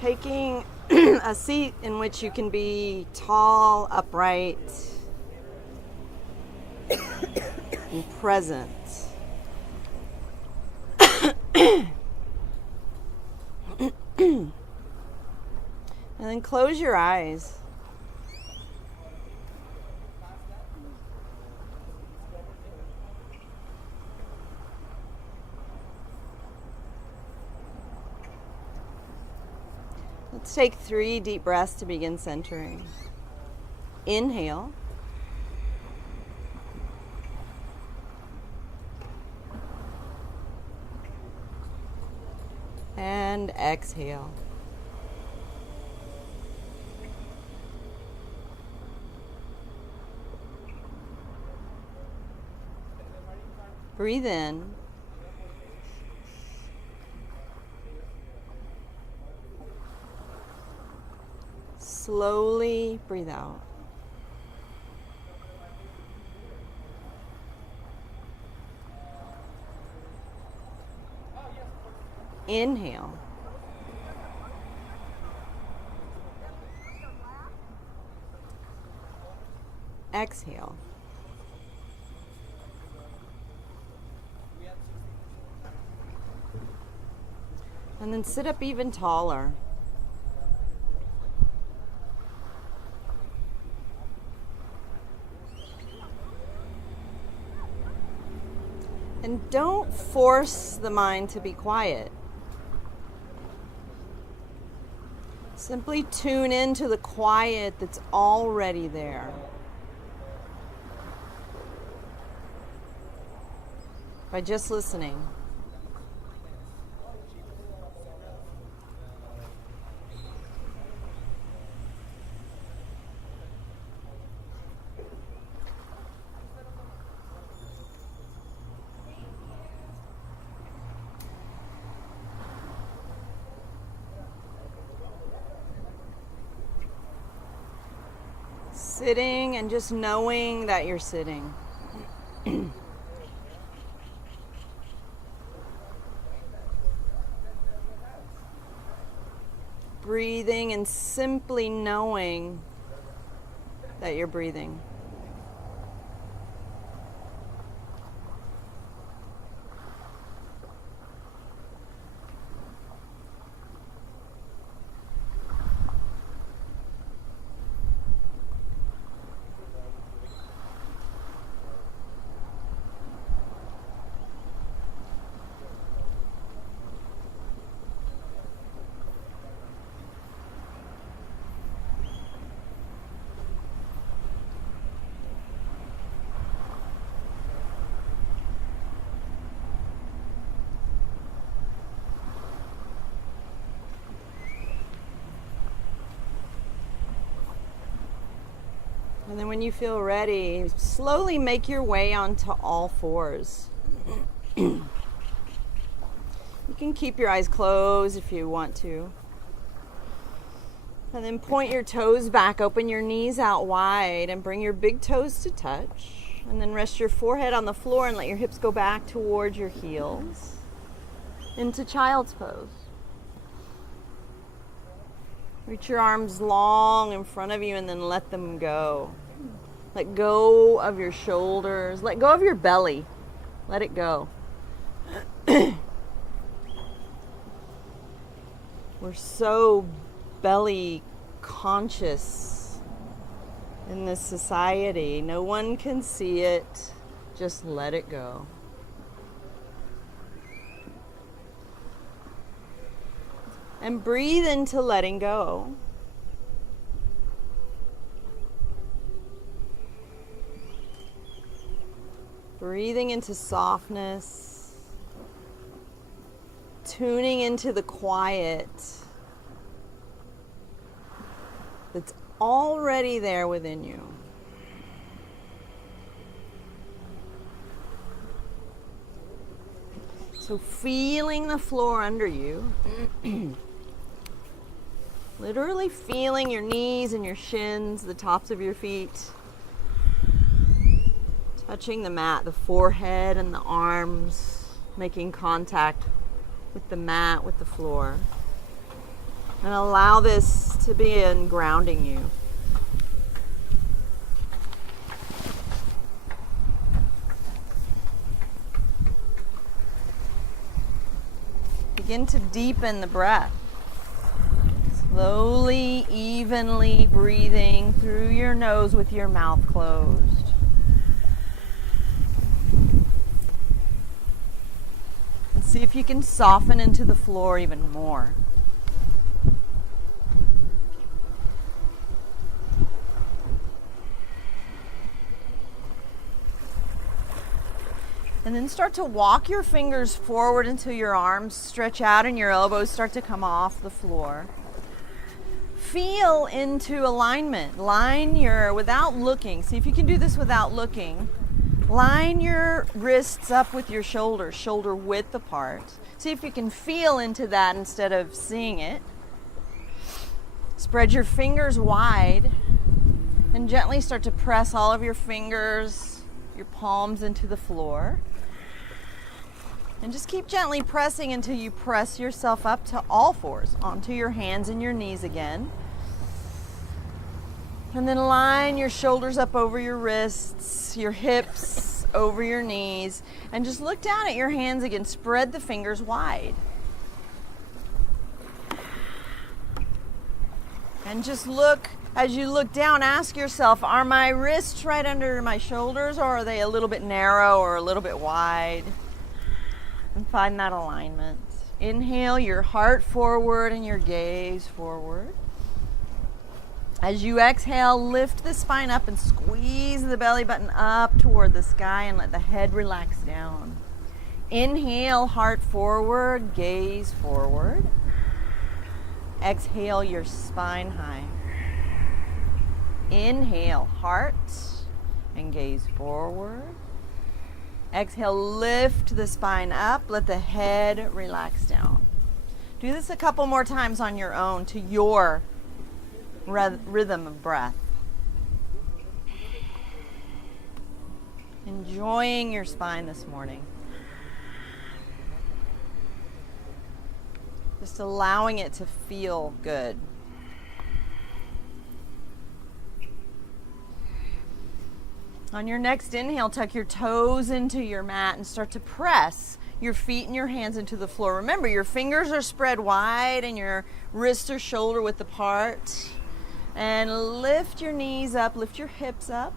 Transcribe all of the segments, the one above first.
Taking a seat in which you can be tall, upright, and present. And then close your eyes. Let's take 3 deep breaths to begin centering. Inhale. And exhale. Breathe in. Slowly breathe out. Inhale. Exhale. And then sit up even taller. And don't force the mind to be quiet. Simply tune into the quiet that's already there. By just listening. Sitting and just knowing that you're sitting. Breathing and simply knowing that you're breathing. And then when you feel ready, slowly make your way onto all fours. You can keep your eyes closed if you want to. And then point your toes back, open your knees out wide, and bring your big toes to touch. And then rest your forehead on the floor and let your hips go back towards your heels. Into child's pose. Reach your arms long in front of you and then let them go. Let go of your shoulders. Let go of your belly. Let it go. We're so belly conscious in this society. No one can see it. Just let it go. And breathe into letting go. Breathing into softness. Tuning into the quiet that's already there within you. So feeling the floor under you. Literally feeling your knees and your shins, the tops of your feet. Touching the mat, the forehead and the arms, making contact with the mat, with the floor. And allow this to be in grounding you. Begin to deepen the breath. Slowly, evenly breathing through your nose with your mouth closed. And see if you can soften into the floor even more. And then start to walk your fingers forward until your arms stretch out and your elbows start to come off the floor. Feel into alignment. Without looking, see if you can do this without looking. Line your wrists up with your shoulders, shoulder width apart. See if you can feel into that instead of seeing it. Spread your fingers wide and gently start to press all of your fingers, your palms into the floor. And just keep gently pressing until you press yourself up to all fours, onto your hands and your knees again. And then line your shoulders up over your wrists, your hips over your knees, and just look down at your hands again. Spread the fingers wide. And just look, as you look down, ask yourself, are my wrists right under my shoulders, or are they a little bit narrow or a little bit wide? And find that alignment. Inhale your heart forward and your gaze forward. As you exhale, lift the spine up and squeeze the belly button up toward the sky and let the head relax down. Inhale, heart forward, gaze forward. Exhale your spine high. Inhale, heart and gaze forward. Exhale, lift the spine up, let the head relax down. Do this a couple more times on your own to your rhythm of breath. Enjoying your spine this morning. Just allowing it to feel good. On your next inhale, tuck your toes into your mat and start to press your feet and your hands into the floor. Remember, your fingers are spread wide and your wrists are shoulder width apart. And lift your knees up, lift your hips up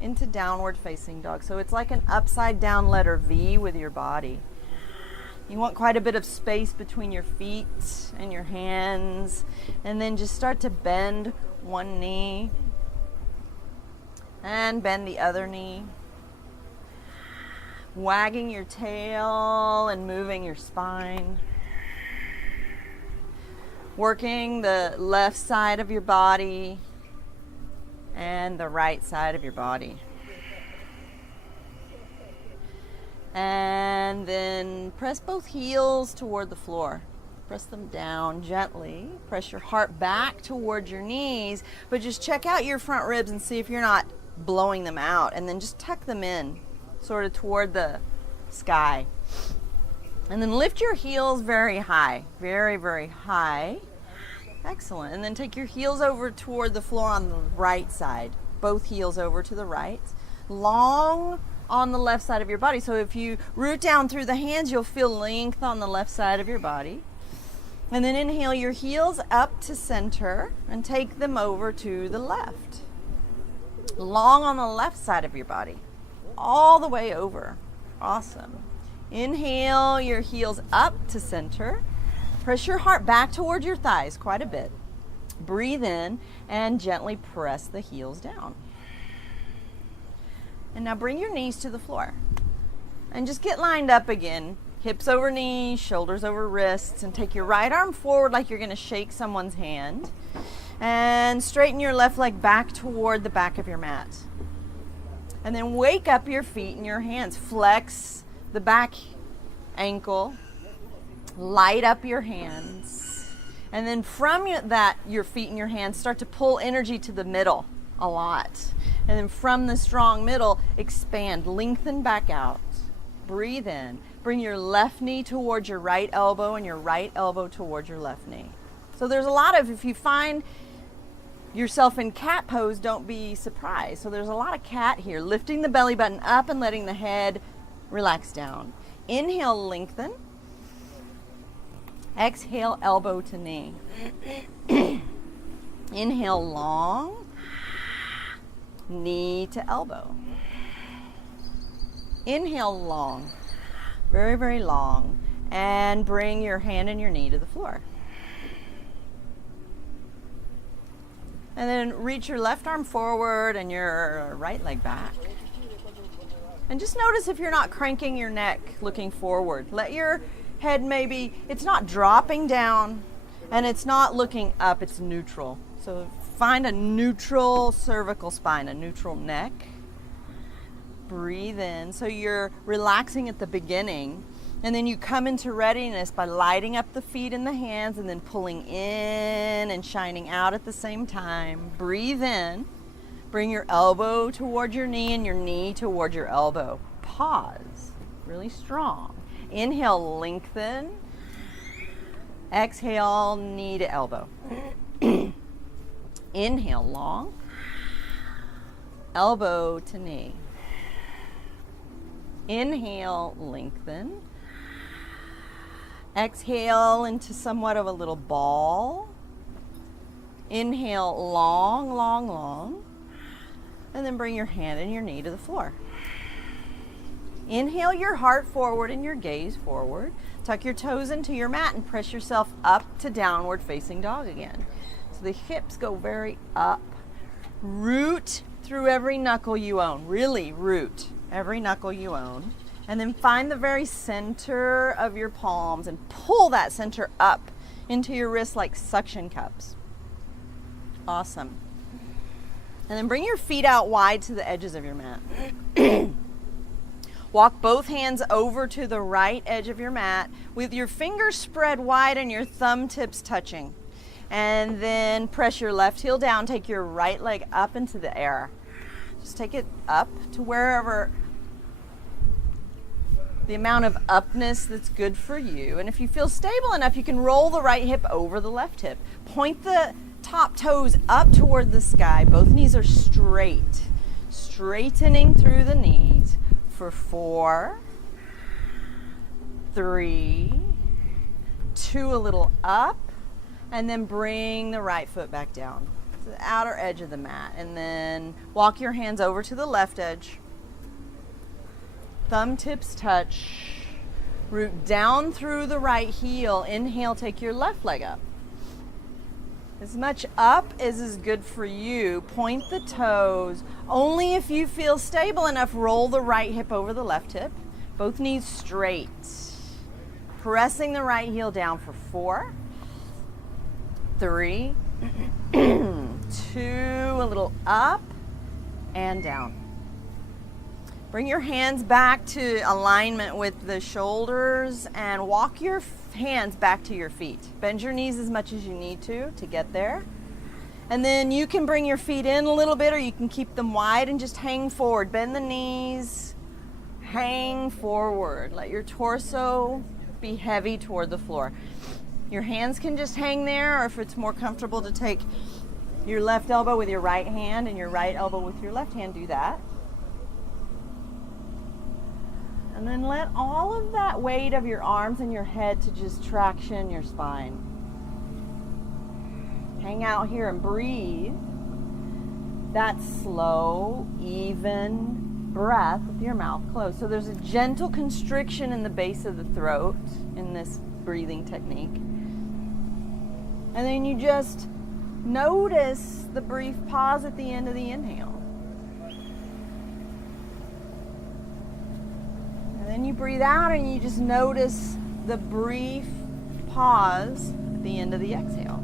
into downward facing dog. So it's like an upside down letter V with your body. You want quite a bit of space between your feet and your hands. And then just start to bend one knee. And bend the other knee. Wagging your tail and moving your spine. Working the left side of your body and the right side of your body. And then press both heels toward the floor. Press them down gently. Press your heart back toward your knees, but just check out your front ribs and see if you're not blowing them out, and then just tuck them in sort of toward the sky. And then lift your heels very high, very, very high. Excellent. And then take your heels over toward the floor on the right side, both heels over to the right, long on the left side of your body. So if you root down through the hands, you'll feel length on the left side of your body. And then inhale your heels up to center and take them over to the left. Long on the left side of your body, all the way over. Awesome. Inhale your heels up to center. Press your heart back toward your thighs quite a bit. Breathe in and gently press the heels down. And now bring your knees to the floor. And just get lined up again. Hips over knees, shoulders over wrists, and take your right arm forward like you're going to shake someone's hand. And straighten your left leg back toward the back of your mat. And then wake up your feet and your hands. Flex the back ankle. Light up your hands. And then from your feet and your hands, start to pull energy to the middle a lot. And then from the strong middle, expand, lengthen back out. Breathe in. Bring your left knee towards your right elbow and your right elbow towards your left knee. So there's a lot of, if you find yourself in cat pose, don't be surprised. So there's a lot of cat here, lifting the belly button up and letting the head relax down. Inhale, lengthen. Exhale, elbow to knee. Inhale, long. Knee to elbow. Inhale, long. Very, very long. And bring your hand and your knee to the floor. And then reach your left arm forward and your right leg back. And just notice if you're not cranking your neck looking forward. Let your head maybe, it's not dropping down and it's not looking up, it's neutral. So find a neutral cervical spine, a neutral neck. Breathe in. So you're relaxing at the beginning. And then you come into readiness by lighting up the feet and the hands and then pulling in and shining out at the same time. Breathe in. Bring your elbow toward your knee and your knee toward your elbow. Pause. Really strong. Inhale, lengthen. Exhale, knee to elbow. Inhale, long. Elbow to knee. Inhale, lengthen. Exhale into somewhat of a little ball. Inhale, long, long, long. And then bring your hand and your knee to the floor. Inhale your heart forward and your gaze forward. Tuck your toes into your mat and press yourself up to downward facing dog again. So the hips go very up. Root through every knuckle you own. Really root every knuckle you own. And then find the very center of your palms and pull that center up into your wrists like suction cups. Awesome. And then bring your feet out wide to the edges of your mat. Walk both hands over to the right edge of your mat with your fingers spread wide and your thumb tips touching. And then press your left heel down. Take your right leg up into the air. Just take it up to wherever the amount of upness that's good for you. And if you feel stable enough, you can roll the right hip over the left hip. Point the top toes up toward the sky. Both knees are straight. Straightening through the knees for 4, 3, 2, a little up, and then bring the right foot back down to the outer edge of the mat. And then walk your hands over to the left edge. Thumb tips touch. Root down through the right heel. Inhale, take your left leg up. As much up as is good for you. Point the toes. Only if you feel stable enough, roll the right hip over the left hip. Both knees straight. Pressing the right heel down for 4, 3, 2, a little up and down. Bring your hands back to alignment with the shoulders and walk your hands back to your feet. Bend your knees as much as you need to get there. And then you can bring your feet in a little bit or you can keep them wide and just hang forward. Bend the knees, hang forward. Let your torso be heavy toward the floor. Your hands can just hang there, or if it's more comfortable to take your left elbow with your right hand and your right elbow with your left hand, do that. And then let all of that weight of your arms and your head to just traction your spine. Hang out here and breathe. That slow, even breath with your mouth closed. So there's a gentle constriction in the base of the throat in this breathing technique. And then you just notice the brief pause at the end of the inhale. And then you breathe out and you just notice the brief pause at the end of the exhale.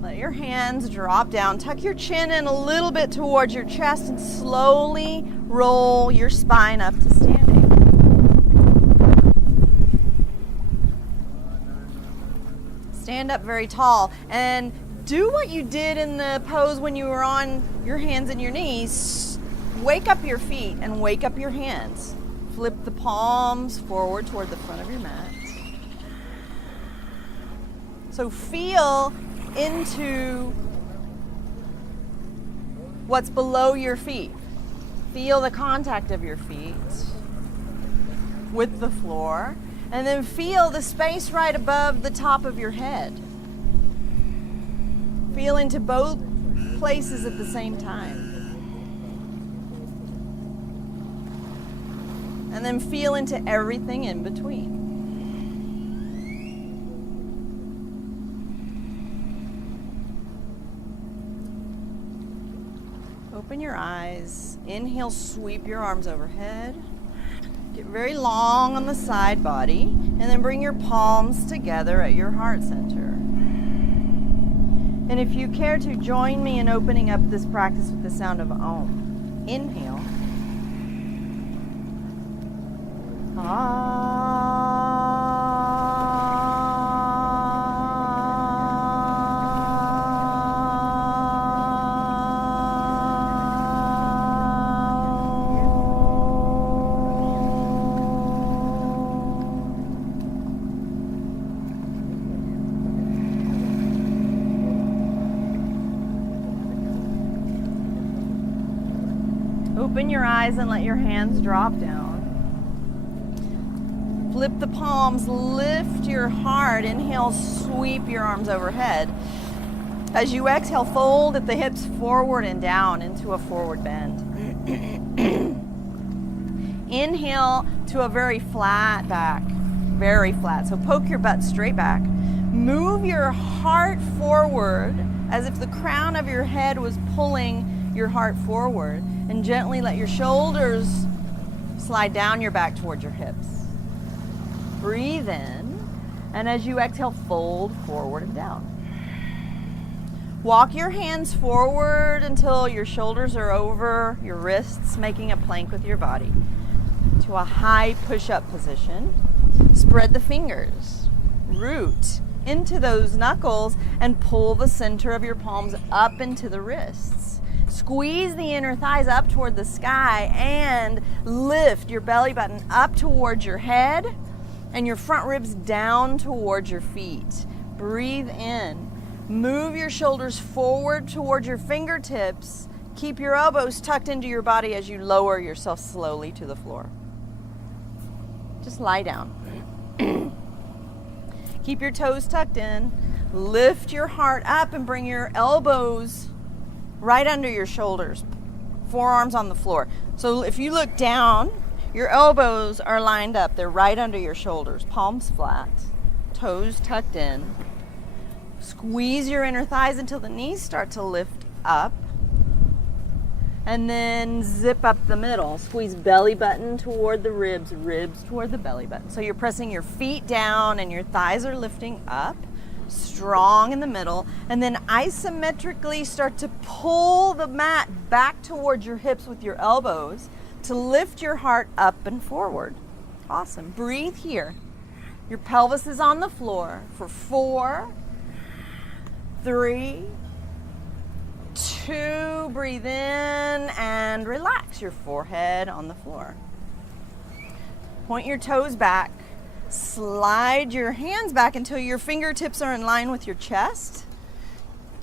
Let your hands drop down. Tuck your chin in a little bit towards your chest and slowly roll your spine up to standing. Stand up very tall and do what you did in the pose when you were on your hands and your knees. Wake up your feet and wake up your hands. Flip the palms forward toward the front of your mat. So feel into what's below your feet. Feel the contact of your feet with the floor, and then feel the space right above the top of your head. Feel into both places at the same time. And then feel into everything in between. Open your eyes. Inhale, sweep your arms overhead. Get very long on the side body, and then bring your palms together at your heart center. And if you care to join me in opening up this practice with the sound of Om, inhale. Open your eyes and let your hands drop down. Flip the palms, lift your heart. Inhale, sweep your arms overhead. As you exhale, fold at the hips forward and down into a forward bend. Inhale to a very flat back, very flat. So poke your butt straight back. Move your heart forward as if the crown of your head was pulling your heart forward, and gently let your shoulders slide down your back towards your hips. Breathe in, and as you exhale, fold forward and down. Walk your hands forward until your shoulders are over your wrists, making a plank with your body. To a high push-up position. Spread the fingers. Root into those knuckles and pull the center of your palms up into the wrists. Squeeze the inner thighs up toward the sky and lift your belly button up towards your head and your front ribs down towards your feet. Breathe in. Move your shoulders forward towards your fingertips. Keep your elbows tucked into your body as you lower yourself slowly to the floor. Just lie down. Keep your toes tucked in. Lift your heart up and bring your elbows right under your shoulders. Forearms on the floor. So if you look down, your elbows are lined up. They're right under your shoulders. Palms flat. Toes tucked in. Squeeze your inner thighs until the knees start to lift up. And then zip up the middle. Squeeze belly button toward the ribs, ribs toward the belly button. So you're pressing your feet down and your thighs are lifting up, strong in the middle. And then isometrically start to pull the mat back towards your hips with your elbows to lift your heart up and forward. Awesome. Breathe here. Your pelvis is on the floor for 4, 3, 2, breathe in and relax your forehead on the floor. Point your toes back. Slide your hands back until your fingertips are in line with your chest.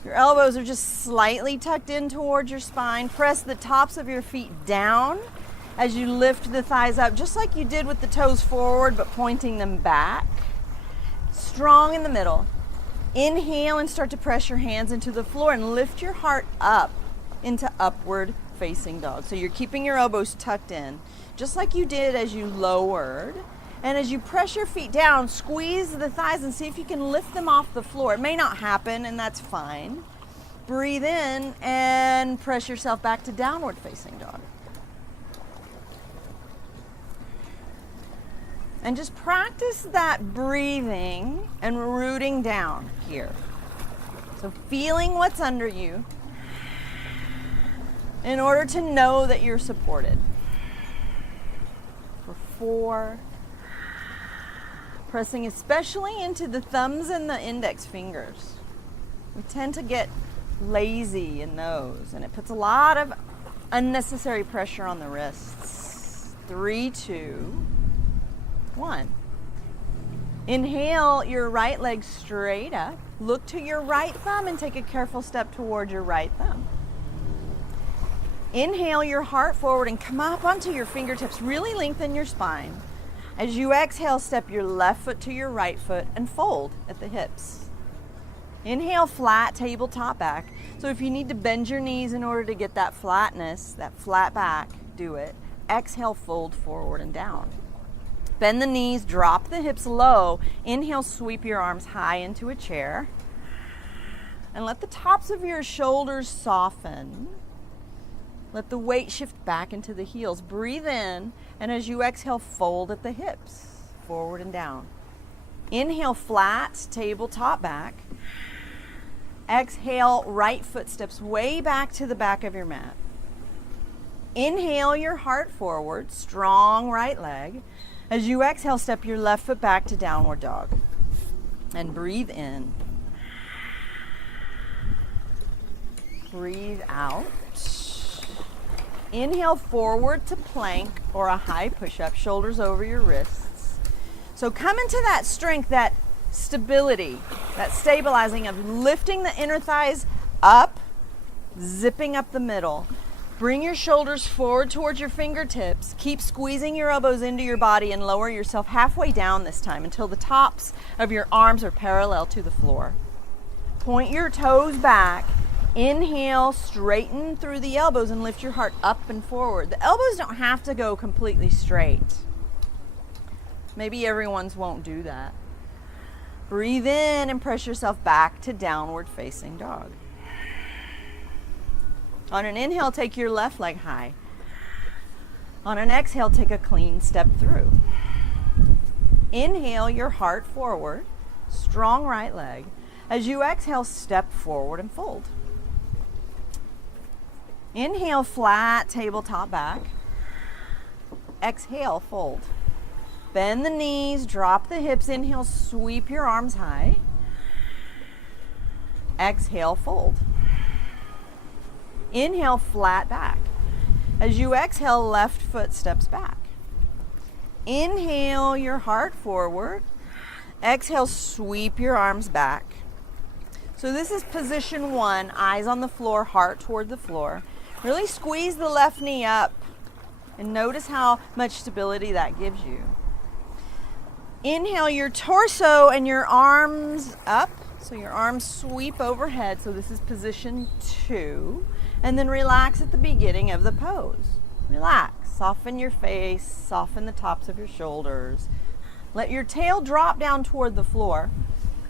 Your elbows are just slightly tucked in towards your spine. Press the tops of your feet down as you lift the thighs up, just like you did with the toes forward, but pointing them back. Strong in the middle. Inhale and start to press your hands into the floor and lift your heart up into upward facing dog. So you're keeping your elbows tucked in, just like you did as you lowered. And as you press your feet down, squeeze the thighs and see if you can lift them off the floor. It may not happen, and that's fine. Breathe in and press yourself back to downward facing dog. And just practice that breathing and rooting down here. So feeling what's under you in order to know that you're supported. For 4, pressing especially into the thumbs and the index fingers. We tend to get lazy in those, and it puts a lot of unnecessary pressure on the wrists. 3, 2, 1. Inhale your right leg straight up. Look to your right thumb and take a careful step towards your right thumb. Inhale your heart forward and come up onto your fingertips. Really lengthen your spine. As you exhale, step your left foot to your right foot and fold at the hips. Inhale, flat tabletop back. So if you need to bend your knees in order to get that flatness, that flat back, do it. Exhale, fold forward and down. Bend the knees, drop the hips low. Inhale, sweep your arms high into a chair. And let the tops of your shoulders soften. Let the weight shift back into the heels. Breathe in, and as you exhale, fold at the hips, forward and down. Inhale, flat tabletop back. Exhale, right foot steps way back to the back of your mat. Inhale your heart forward, strong right leg. As you exhale, step your left foot back to downward dog. And breathe in. Breathe out. Inhale forward to plank or a high push-up, shoulders over your wrists. So come into that strength, that stability, that stabilizing of lifting the inner thighs up, zipping up the middle. Bring your shoulders forward towards your fingertips. Keep squeezing your elbows into your body and lower yourself halfway down this time until the tops of your arms are parallel to the floor. Point your toes back. Inhale, straighten through the elbows and lift your heart up and forward. The elbows don't have to go completely straight. Maybe everyone's won't do that. Breathe in and press yourself back to downward facing dog. On an inhale, take your left leg high. On an exhale, take a clean step through. Inhale your heart forward, strong right leg. As you exhale, step forward and fold. Inhale, flat tabletop back. Exhale, fold. Bend the knees, drop the hips. Inhale, sweep your arms high. Exhale, fold. Inhale, flat back. As you exhale, left foot steps back. Inhale your heart forward. Exhale, sweep your arms back. So this is position 1, eyes on the floor, heart toward the floor. Really squeeze the left knee up and notice how much stability that gives you. Inhale your torso and your arms up. So your arms sweep overhead. So this is position 2. And then relax at the beginning of the pose. Relax. Soften your face. Soften the tops of your shoulders. Let your tail drop down toward the floor.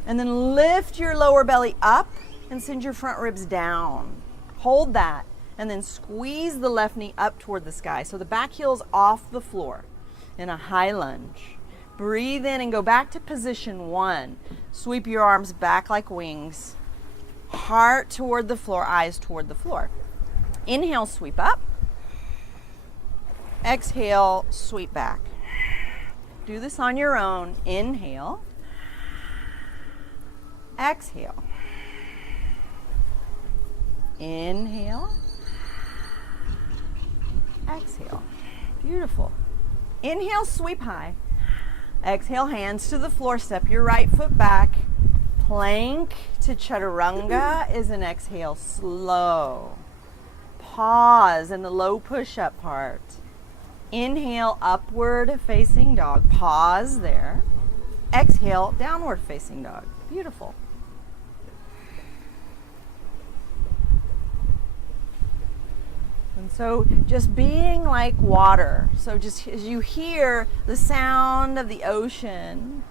And then lift your lower belly up and send your front ribs down. Hold that. And then squeeze the left knee up toward the sky. So the back heel's off the floor in a high lunge. Breathe in and go back to position 1. Sweep your arms back like wings. Heart toward the floor, eyes toward the floor. Inhale, sweep up. Exhale, sweep back. Do this on your own. Inhale. Exhale. Inhale. Exhale. Beautiful. Inhale, sweep high. Exhale, hands to the floor. Step your right foot back. Plank to chaturanga is an exhale. Slow. Pause in the low push-up part. Inhale, upward facing dog. Pause there. Exhale, downward facing dog. Beautiful. And so just being like water. So just as you hear the sound of the ocean,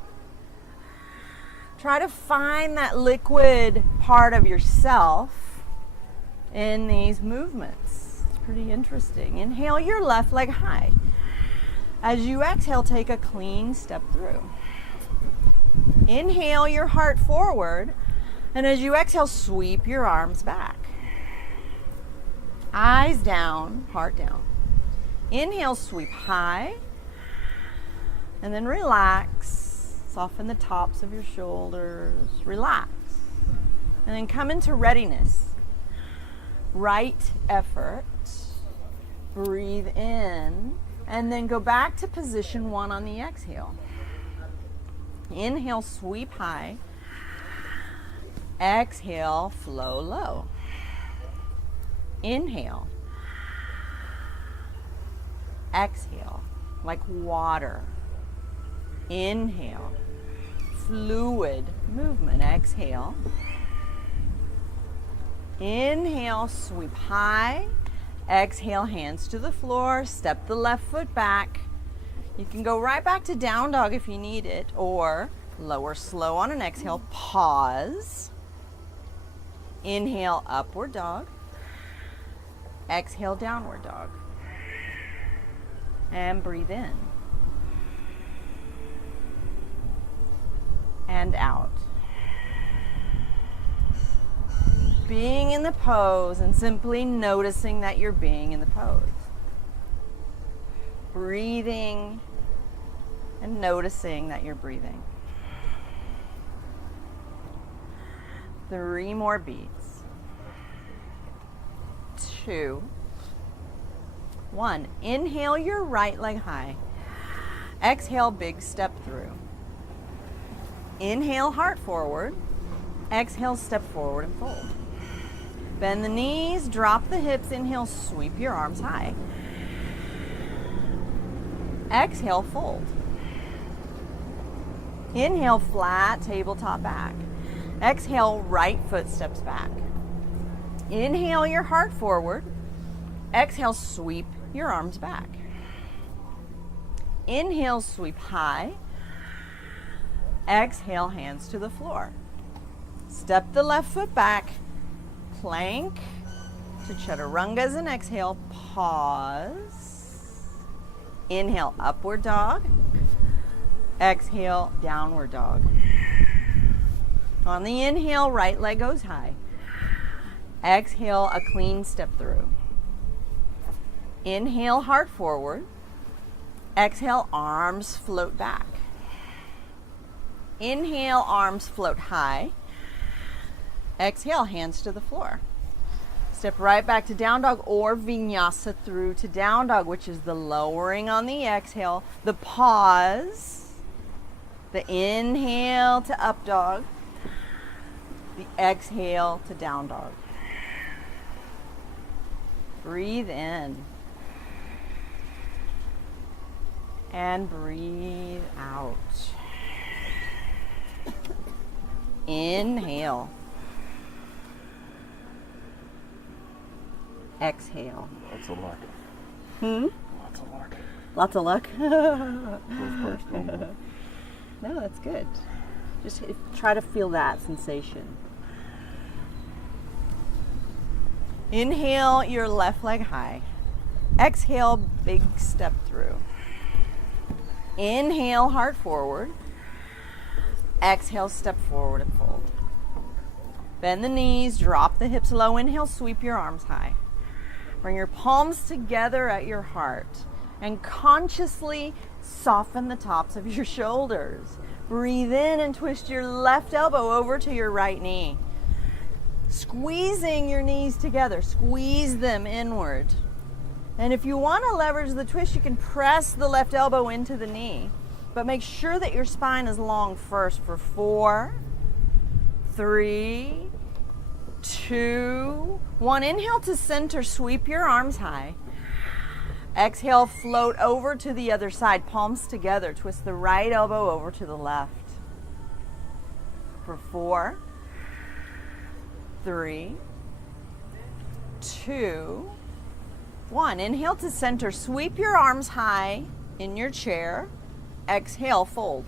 try to find that liquid part of yourself in these movements. It's pretty interesting. Inhale your left leg high. As you exhale, take a clean step through. Inhale your heart forward. And as you exhale, sweep your arms back. Eyes down, heart down. Inhale, sweep high. And then relax. Soften the tops of your shoulders. Relax. And then come into readiness. Right effort. Breathe in. And then go back to position 1 on the exhale. Inhale, sweep high. Exhale, flow low. Inhale. Exhale, like water. Inhale, fluid movement. Exhale. Inhale, sweep high. Exhale, hands to the floor. Step the left foot back. You can go right back to down dog if you need it, or lower slow on an exhale. Pause. Inhale, upward dog. Exhale, downward dog. And breathe in. And out. Being in the pose and simply noticing that you're being in the pose. Breathing and noticing that you're breathing. 3 more beats. 2, 1. Inhale your right leg high. Exhale, big step through. Inhale, heart forward. Exhale, step forward and fold. Bend the knees, drop the hips. Inhale, sweep your arms high. Exhale, fold. Inhale, flat tabletop back. Exhale, right foot steps back. Inhale your heart forward. Exhale, sweep your arms back. Inhale, sweep high. Exhale, hands to the floor. Step the left foot back. Plank to chaturanga as an exhale. Pause. Inhale, upward dog. Exhale, downward dog. On the inhale, right leg goes high. Exhale, a clean step through. Inhale, heart forward. Exhale, arms float back. Inhale, arms float high. Exhale, hands to the floor. Step right back to down dog or vinyasa through to down dog, which is the lowering on the exhale, the pause, the inhale to up dog, the exhale to down dog. Breathe in and breathe out. Inhale. Exhale. Lots of luck. Lots of luck. Lots of luck. Those parts don't work. No, that's good. Just try to feel that sensation. Inhale your left leg high. Exhale, big step through. Inhale, heart forward. Exhale, step forward and fold. Bend the knees, drop the hips low. Inhale, sweep your arms high. Bring your palms together at your heart and consciously soften the tops of your shoulders. Breathe in and twist your left elbow over to your right knee. Squeezing your knees together, squeeze them inward. And if you want to leverage the twist, you can press the left elbow into the knee. But make sure that your spine is long first for 4, 3, 2, 1. Inhale to center, sweep your arms high. Exhale, float over to the other side, palms together. Twist the right elbow over to the left. For 4, 3, 2, 1. Inhale to center, sweep your arms high in your chair. Exhale, fold.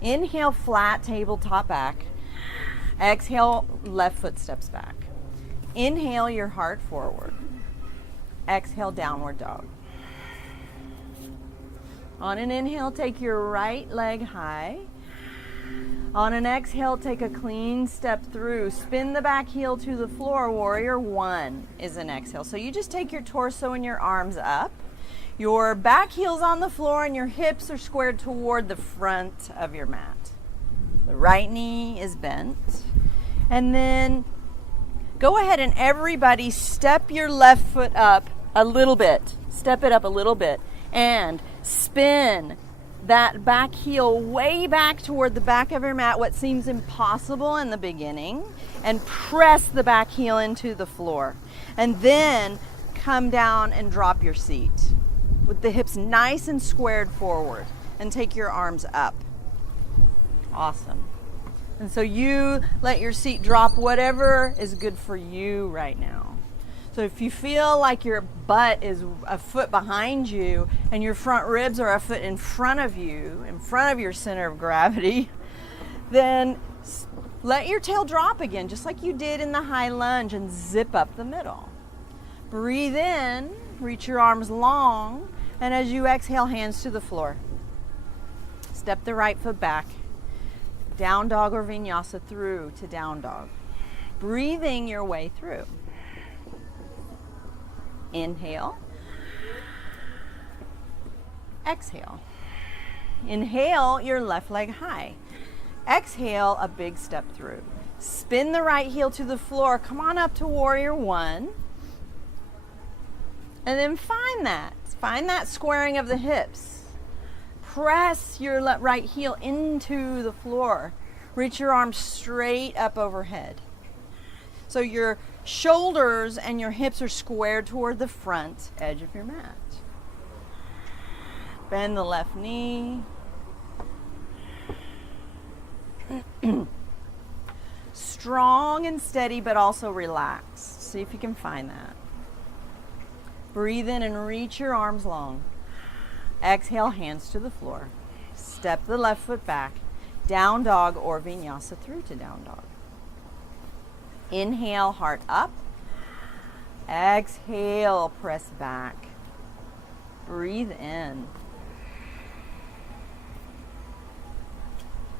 Inhale, flat tabletop back. Exhale, left foot steps back. Inhale your heart forward. Exhale, downward dog. On an inhale, take your right leg high. On an exhale, take a clean step through. Spin the back heel to the floor. Warrior 1 is an exhale. So you just take your torso and your arms up. Your back heel's on the floor and your hips are squared toward the front of your mat. The right knee is bent. And then go ahead and everybody step your left foot up a little bit. Step it up a little bit. And spin that back heel way back toward the back of your mat, what seems impossible in the beginning, and press the back heel into the floor. And then come down and drop your seat with the hips nice and squared forward, and take your arms up. Awesome. And so you let your seat drop whatever is good for you right now. So if you feel like your butt is a foot behind you and your front ribs are a foot in front of you, in front of your center of gravity, then let your tail drop again, just like you did in the high lunge, and zip up the middle. Breathe in, reach your arms long, and as you exhale, hands to the floor. Step the right foot back. Down dog or vinyasa through to down dog. Breathing your way through. Inhale. Exhale. Inhale your left leg high. Exhale a big step through. Spin the right heel to the floor. Come on up to warrior one. And then find that squaring of the hips. Press your right heel into the floor. Reach your arms straight up overhead. So your shoulders and your hips are squared toward the front edge of your mat. Bend the left knee. Strong and steady, but also relaxed. See if you can find that. Breathe in and reach your arms long. Exhale, hands to the floor. Step the left foot back. Down dog or vinyasa through to down dog. Inhale, heart up. Exhale, press back. Breathe in.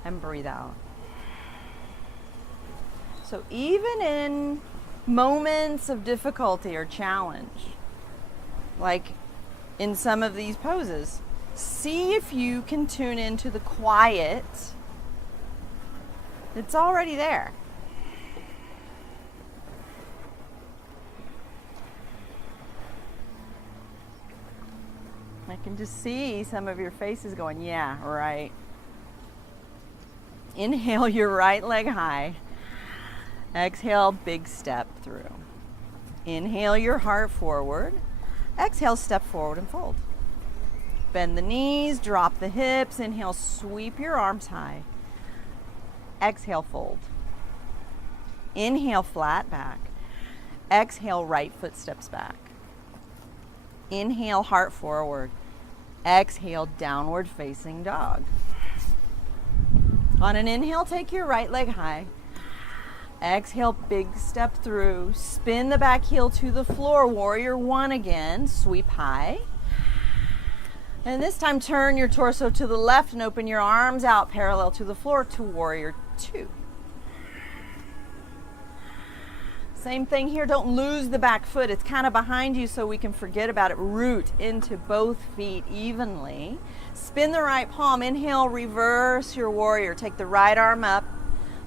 And breathe out. So even in moments of difficulty or challenge, like in some of these poses, see if you can tune into the quiet. It's already there. I can just see some of your faces going, yeah, right. Inhale your right leg high. Exhale, big step through. Inhale your heart forward. Exhale, step forward and fold. Bend the knees, drop the hips. Inhale, sweep your arms high. Exhale, fold. Inhale, flat back. Exhale, right foot steps back. Inhale, heart forward. Exhale, downward facing dog. On an inhale, take your right leg high. Exhale, big step through. Spin the back heel to the floor. Warrior one again. Sweep high. And this time turn your torso to the left and open your arms out parallel to the floor to warrior two. Same thing here. Don't lose the back foot. It's kind of behind you so we can forget about it. Root into both feet evenly. Spin the right palm. Inhale, reverse your warrior. Take the right arm up.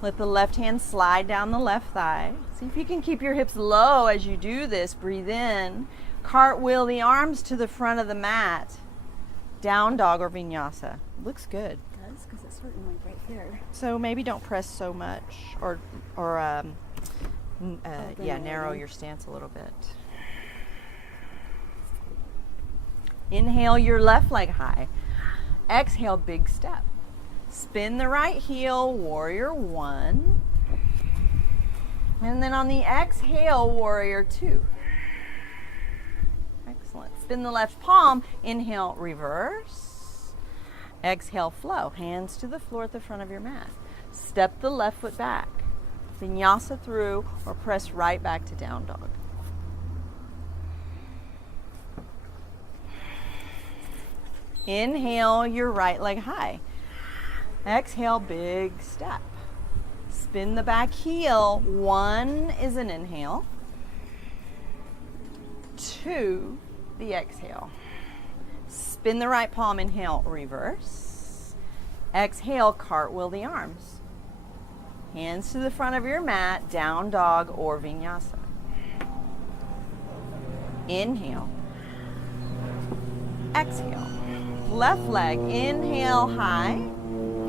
Let the left hand slide down the left thigh. See if you can keep your hips low as you do this. Breathe in. Cartwheel the arms to the front of the mat. Down dog or vinyasa. Looks good. It does, because it's hurting like right there. So maybe don't press so much, or narrow your stance a little bit. Inhale your left leg high. Exhale, big step. Spin the right heel, warrior one. And then on the exhale, warrior two. Excellent. Spin the left palm. Inhale, reverse. Exhale, flow. Hands to the floor at the front of your mat. Step the left foot back. Vinyasa through or press right back to down dog. Inhale your right leg high. Exhale, big step. Spin the back heel. One is an inhale. Two, the exhale. Spin the right palm, inhale, reverse. Exhale, cartwheel the arms. Hands to the front of your mat, down dog or vinyasa. Inhale. exhale. Left leg, inhale high,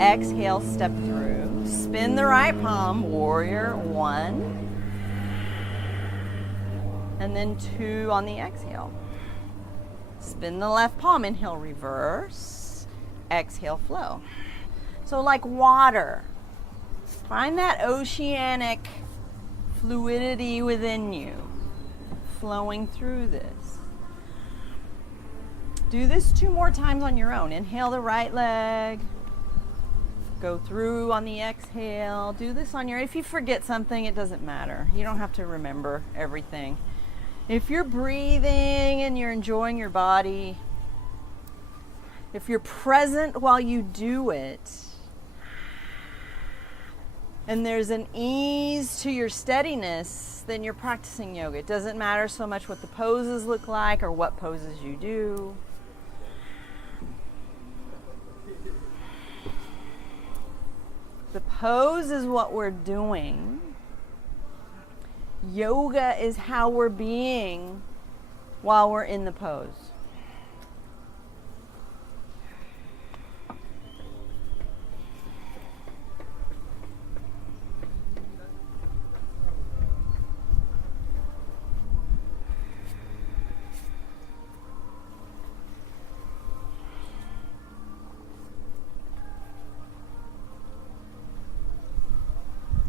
exhale, step through. Spin the right palm, warrior one. And then two on the exhale. Spin the left palm, inhale, reverse, exhale, flow. So like water, find that oceanic fluidity within you, flowing through this. Do this 2 more times on your own. Inhale the right leg, go through on the exhale. Do this on your, if you forget something, it doesn't matter. You don't have to remember everything. If you're breathing and you're enjoying your body, if you're present while you do it, and there's an ease to your steadiness, then you're practicing yoga. It doesn't matter so much what the poses look like or what poses you do. The pose is what we're doing. Yoga is how we're being while we're in the pose.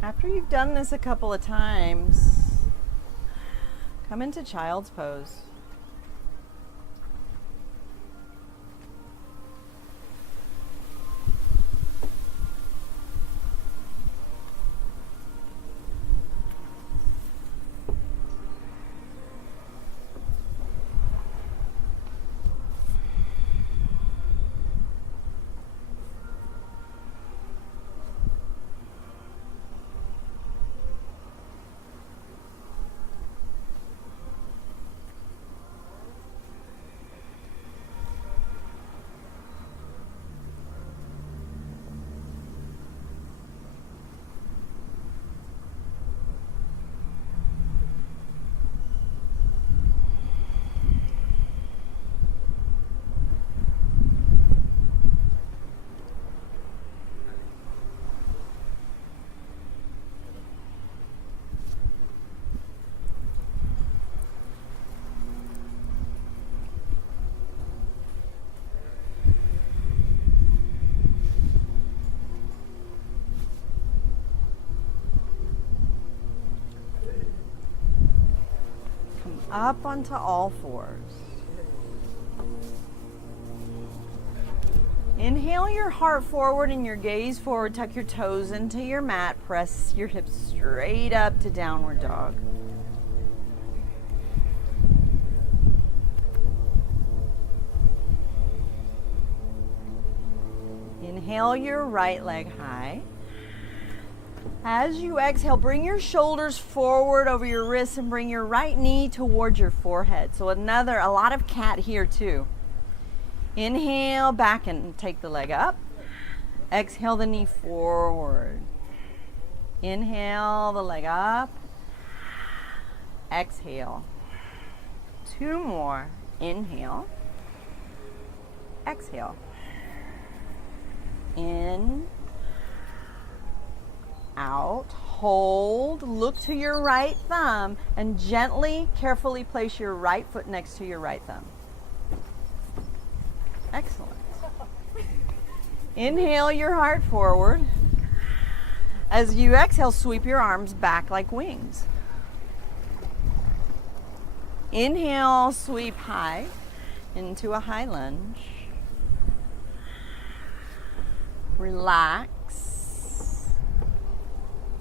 After you've done this a couple of times, come into child's pose. Up onto all fours. Inhale your heart forward and your gaze forward. Tuck your toes into your mat. Press your hips straight up to downward dog. Inhale your right leg high. As you exhale, bring your shoulders forward over your wrists and bring your right knee towards your forehead. So a lot of cat here too. Inhale back and take the leg up. Exhale the knee forward. Inhale the leg up. Exhale. 2 more. Inhale. Exhale. In. Out, hold, look to your right thumb, and gently, carefully place your right foot next to your right thumb. Excellent. Inhale your heart forward. As you exhale, sweep your arms back like wings. Inhale, sweep high into a high lunge. Relax.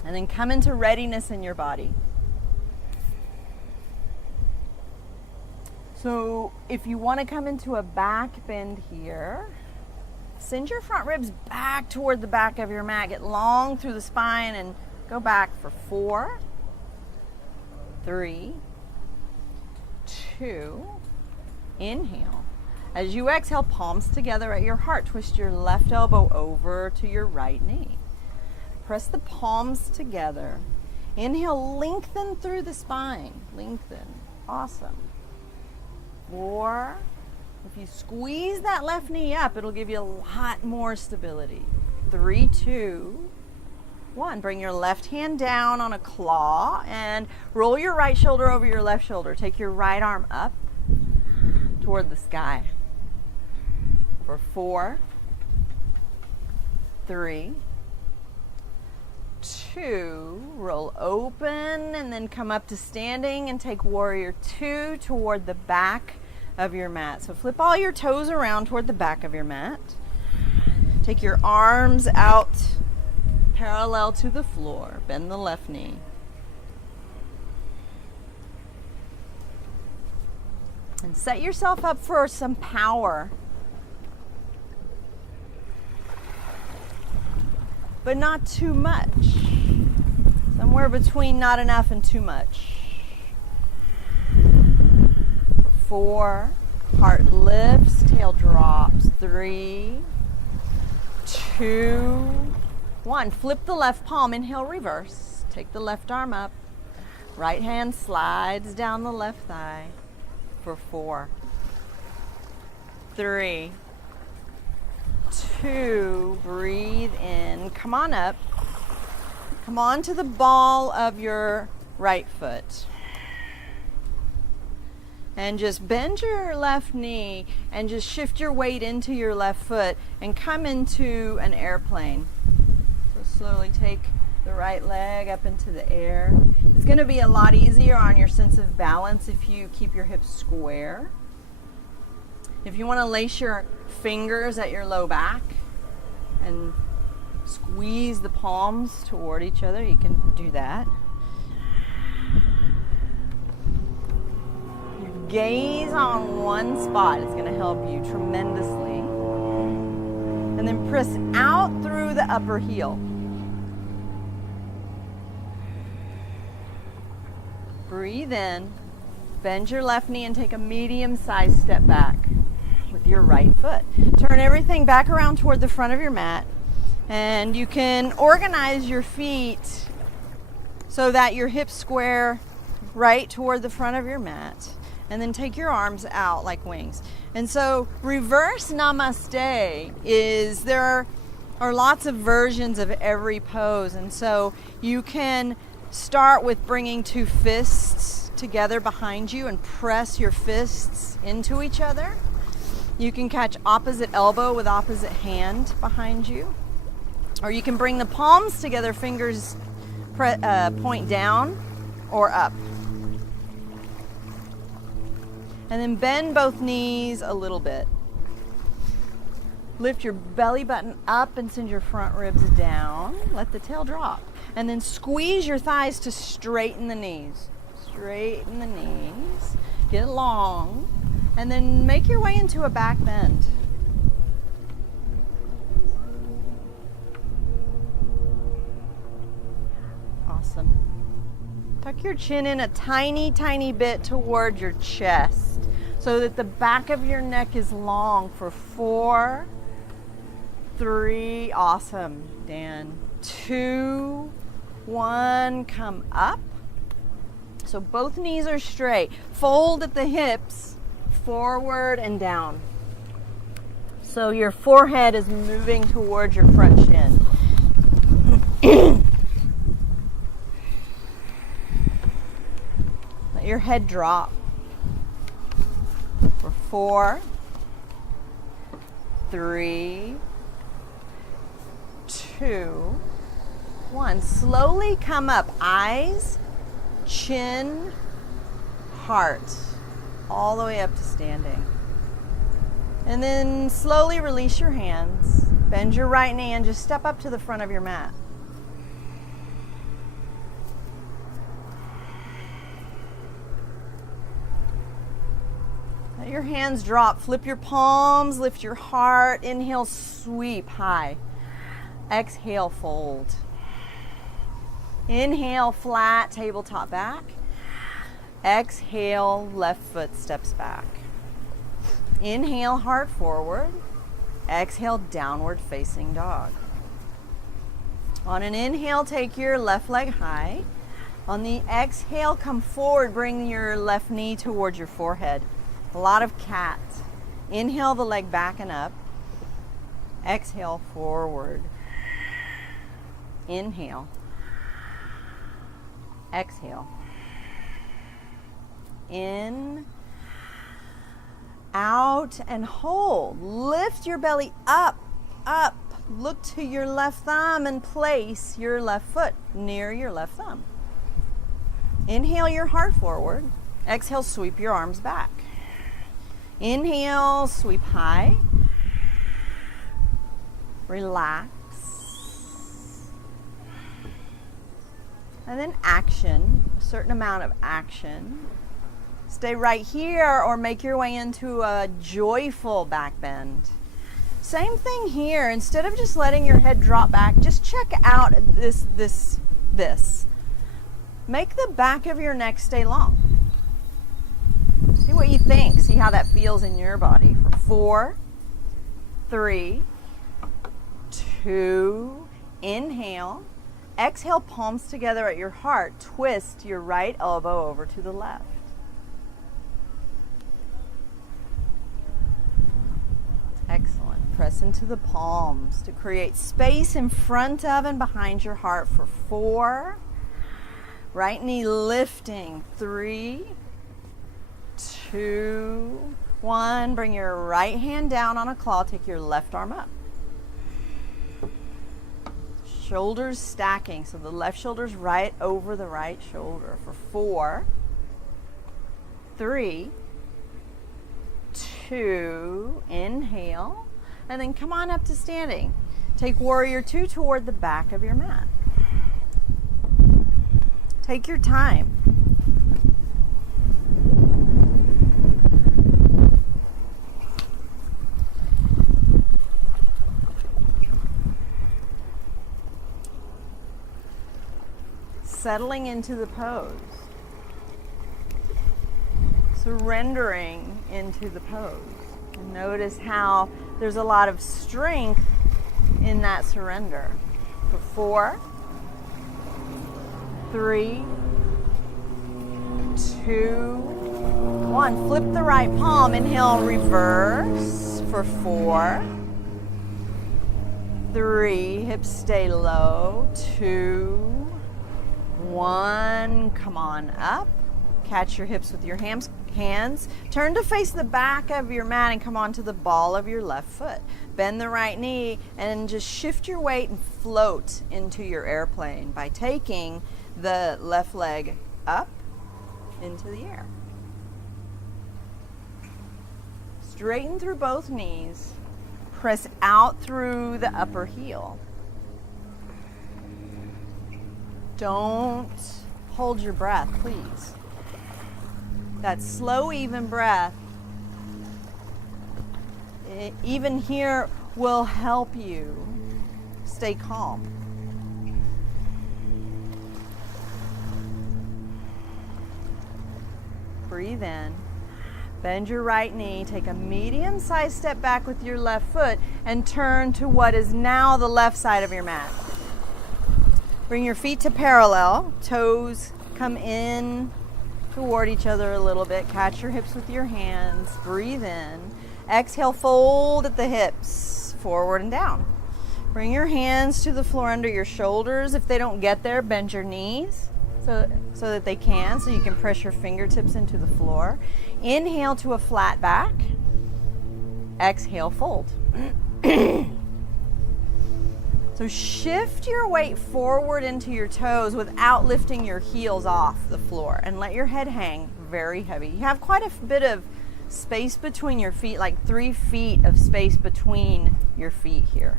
And then come into readiness in your body. So if you want to come into a back bend here, send your front ribs back toward the back of your mat. Get long through the spine and go back for 4, 3, 2, inhale. As you exhale, palms together at your heart. Twist your left elbow over to your right knee. Press the palms together. Inhale, lengthen through the spine. Lengthen. Awesome. 4, If you squeeze that left knee up, it'll give you a lot more stability. 3, 2, 1. Bring your left hand down on a claw and roll your right shoulder over your left shoulder. Take your right arm up toward the sky. For 4, 3, 2, roll open and then come up to standing and take warrior 2 toward the back of your mat. So flip all your toes around toward the back of your mat. Take your arms out parallel to the floor. Bend the left knee. And set yourself up for some power. But not too much. Somewhere between not enough and too much. 4, heart lifts, tail drops. 3, 2, 1. Flip the left palm, inhale, reverse. Take the left arm up. Right hand slides down the left thigh. For 4, 3, 2, breathe in, come on up. Come on to the ball of your right foot. And just bend your left knee and just shift your weight into your left foot and come into an airplane. So slowly take the right leg up into the air. It's going to be a lot easier on your sense of balance if you keep your hips square. If you want to lace your fingers at your low back and squeeze the palms toward each other, you can do that. Gaze on one spot. It's going to help you tremendously. And then press out through the upper heel. Breathe in. Bend your left knee and take a medium-sized step back with your right foot. Turn everything back around toward the front of your mat. And you can organize your feet so that your hips square right toward the front of your mat. And then take your arms out like wings. And so reverse namaste is, there are lots of versions of every pose. And so you can start with bringing 2 fists together behind you and press your fists into each other. You can catch opposite elbow with opposite hand behind you. Or you can bring the palms together, fingers point down or up. And then bend both knees a little bit. Lift your belly button up and send your front ribs down. Let the tail drop. And then squeeze your thighs to straighten the knees. Straighten the knees. Get long. And then make your way into a back bend. Awesome. Tuck your chin in a tiny, tiny bit toward your chest so that the back of your neck is long for 4, 3, awesome, Dan. 2, 1, come up. So both knees are straight. Fold at the hips, forward and down. So your forehead is moving towards your front chin. Let your head drop. For 4, 3, 2, 1. Slowly come up. Eyes, chin, heart, all the way up to standing. And then slowly release your hands. Bend your right knee and just step up to the front of your mat. Let your hands drop. Flip your palms, lift your heart. Inhale, sweep high. Exhale, fold. Inhale, flat tabletop back. Exhale, left foot steps back. Inhale, heart forward. Exhale, downward facing dog. On an inhale, take your left leg high. On the exhale, come forward, bring your left knee towards your forehead. A lot of cat. Inhale the leg back and up. Exhale, forward. Inhale. Exhale. In, out, and hold. Lift your belly up, up. Look to your left thumb and place your left foot near your left thumb. Inhale your heart forward. Exhale, sweep your arms back. Inhale, sweep high. Relax. And then action, a certain amount of action. Stay right here or make your way into a joyful back bend. Same thing here. Instead of just letting your head drop back, just check out this. Make the back of your neck stay long. See what you think. See how that feels in your body. For 4, 3, 2, inhale. Exhale, palms together at your heart. Twist your right elbow over to the left. Excellent. Press into the palms to create space in front of and behind your heart for 4. Right knee lifting. 3, 2, 1. Bring your right hand down on a claw. Take your left arm up. Shoulders stacking. So the left shoulder's right over the right shoulder for 4, 3, 2, inhale, and then come on up to standing. Take warrior 2 toward the back of your mat. Take your time. Settling into the pose. Surrendering into the pose. And notice how there's a lot of strength in that surrender. For 4, 3, 2, 1. Flip the right palm. Inhale, reverse for 4, 3. Hips stay low. 2, 1. Come on up. Catch your hips with your hands. Turn to face the back of your mat and come onto the ball of your left foot. Bend the right knee and just shift your weight and float into your airplane by taking the left leg up into the air. Straighten through both knees. Press out through the upper heel. Don't hold your breath, please. That slow, even breath, even here, will help you stay calm. Breathe in. Bend your right knee. Take a medium-sized step back with your left foot and turn to what is now the left side of your mat. Bring your feet to parallel. Toes come in toward each other a little bit. Catch your hips with your hands. Breathe in. Exhale, fold at the hips, forward and down. Bring your hands to the floor under your shoulders. If they don't get there, bend your knees so that they can, so you can press your fingertips into the floor. Inhale to a flat back. Exhale, fold. So shift your weight forward into your toes without lifting your heels off the floor, and let your head hang very heavy. You have quite a bit of space between your feet, like 3 feet of space between your feet here.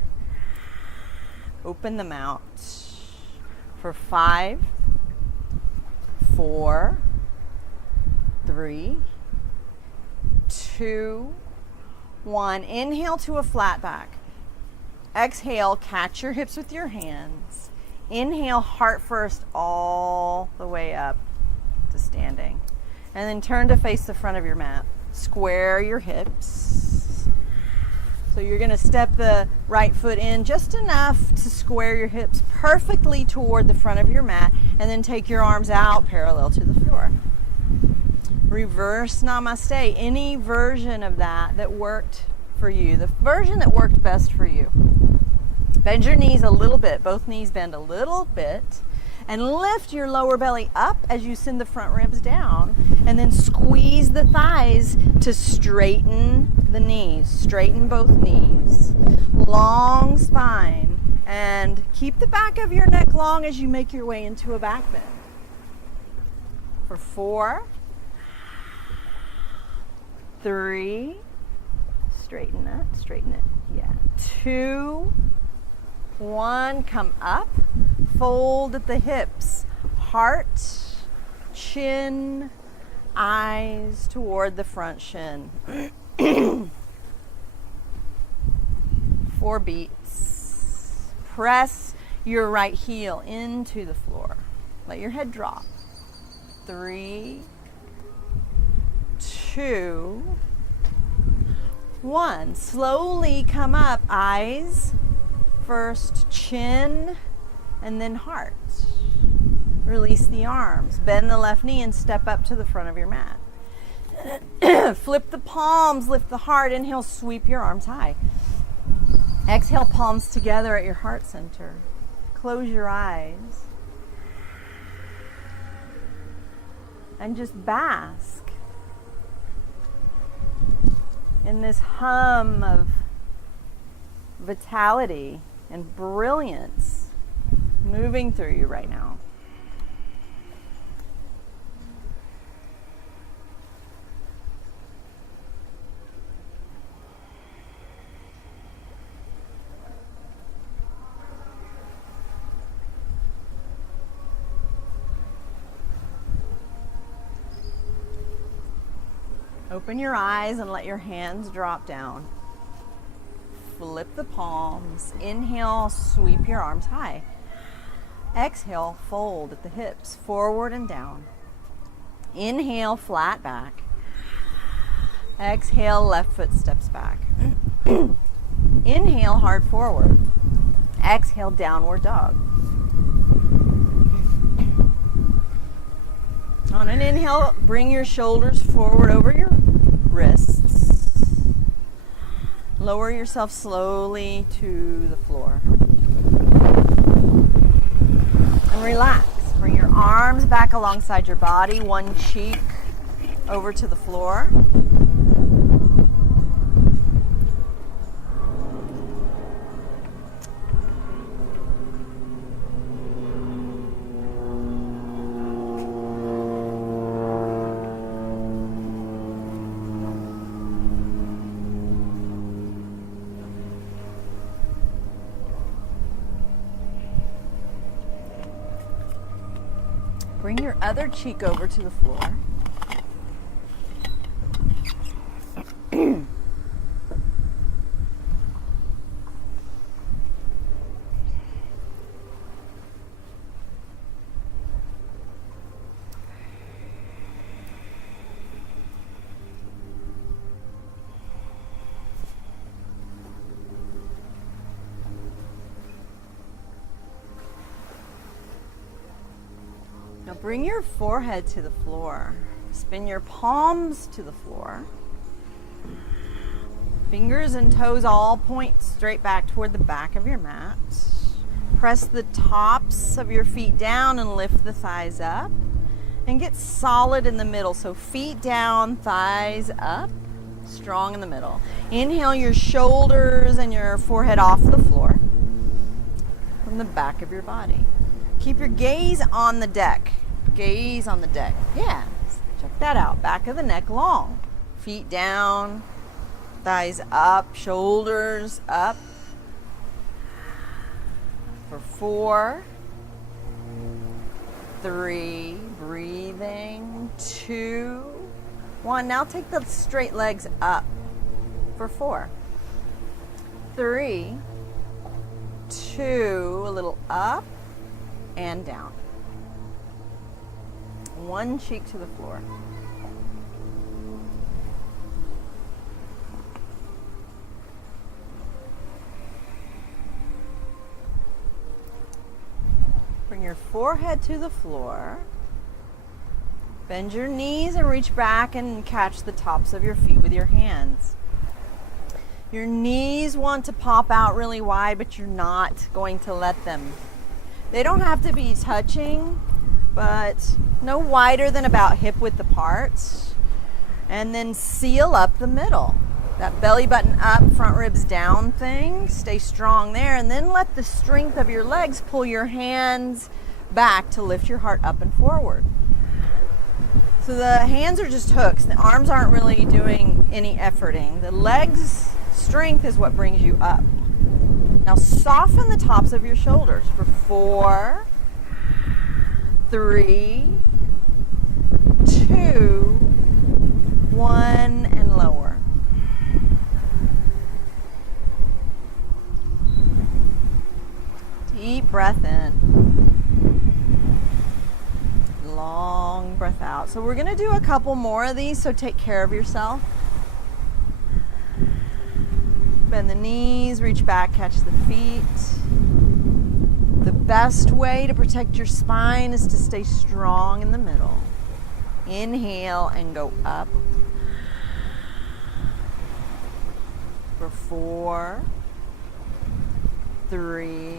Open them out for 5, 4, 3, 2, 1. Inhale to a flat back. Exhale, catch your hips with your hands. Inhale, heart first, all the way up to standing. And then turn to face the front of your mat. Square your hips. So you're going to step the right foot in just enough to square your hips perfectly toward the front of your mat, and then take your arms out parallel to the floor. reverse namaste, any version of that worked for you, the version that worked best for you. Bend your knees a little bit, both knees bend a little bit, and lift your lower belly up as you send the front ribs down, and then squeeze the thighs to straighten the knees. Straighten both knees. Long spine, and keep the back of your neck long as you make your way into a back bend. For 4, 3, straighten it, yeah. 2, 1, come up, fold at the hips, heart, chin, eyes toward the front shin. 4 beats. Press your right heel into the floor. Let your head drop. 3, 2, 1. Slowly come up, eyes first, chin, and then heart. Release the arms. Bend the left knee and step up to the front of your mat. Flip the palms, lift the heart. Inhale, sweep your arms high. Exhale, palms together at your heart center. Close your eyes. And just bask in this hum of vitality and brilliance moving through you right now. Open your eyes and let your hands drop down. Flip the palms. Inhale, sweep your arms high. Exhale, fold at the hips, forward and down. Inhale, flat back. Exhale, left foot steps back. Inhale, hard forward. Exhale, downward dog. On an inhale, bring your shoulders forward over your wrists. Lower yourself slowly to the floor. And relax. Bring your arms back alongside your body, one cheek over to the floor. Bring your other cheek over to the floor. Now bring your forehead to the floor. Spin your palms to the floor. Fingers and toes all point straight back toward the back of your mat. Press the tops of your feet down and lift the thighs up. And get solid in the middle. So feet down, thighs up, strong in the middle. Inhale your shoulders and your forehead off the floor from the back of your body. Keep your gaze on the deck. Gaze on the deck. Yeah, check that out. Back of the neck long. Feet down, thighs up, shoulders up. For 4, 3, breathing, 2, 1. Now take the straight legs up. For 4, 3, 2, a little up and down. One cheek to the floor. Bring your forehead to the floor. Bend your knees and reach back and catch the tops of your feet with your hands. Your knees want to pop out really wide, but you're not going to let them. They don't have to be touching, but no wider than about hip width apart. And then seal up the middle. That belly button up, front ribs down thing. Stay strong there, and then let the strength of your legs pull your hands back to lift your heart up and forward. So the hands are just hooks. The arms aren't really doing any efforting. The legs' strength is what brings you up. Now soften the tops of your shoulders for 4, 3, 2, 1, and lower. Deep breath in. Long breath out. So we're going to do a couple more of these, so take care of yourself. Bend the knees, reach back, catch the feet. The best way to protect your spine is to stay strong in the middle. Inhale and go up. For 4, 3,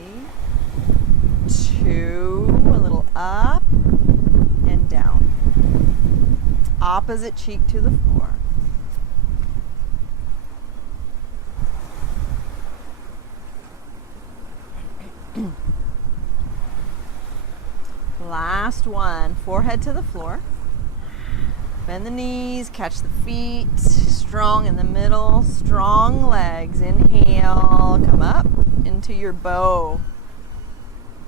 2, a little up and down. Opposite cheek to the floor. Last one, forehead to the floor. Bend the knees, catch the feet, strong in the middle, strong legs. Inhale, come up into your bow.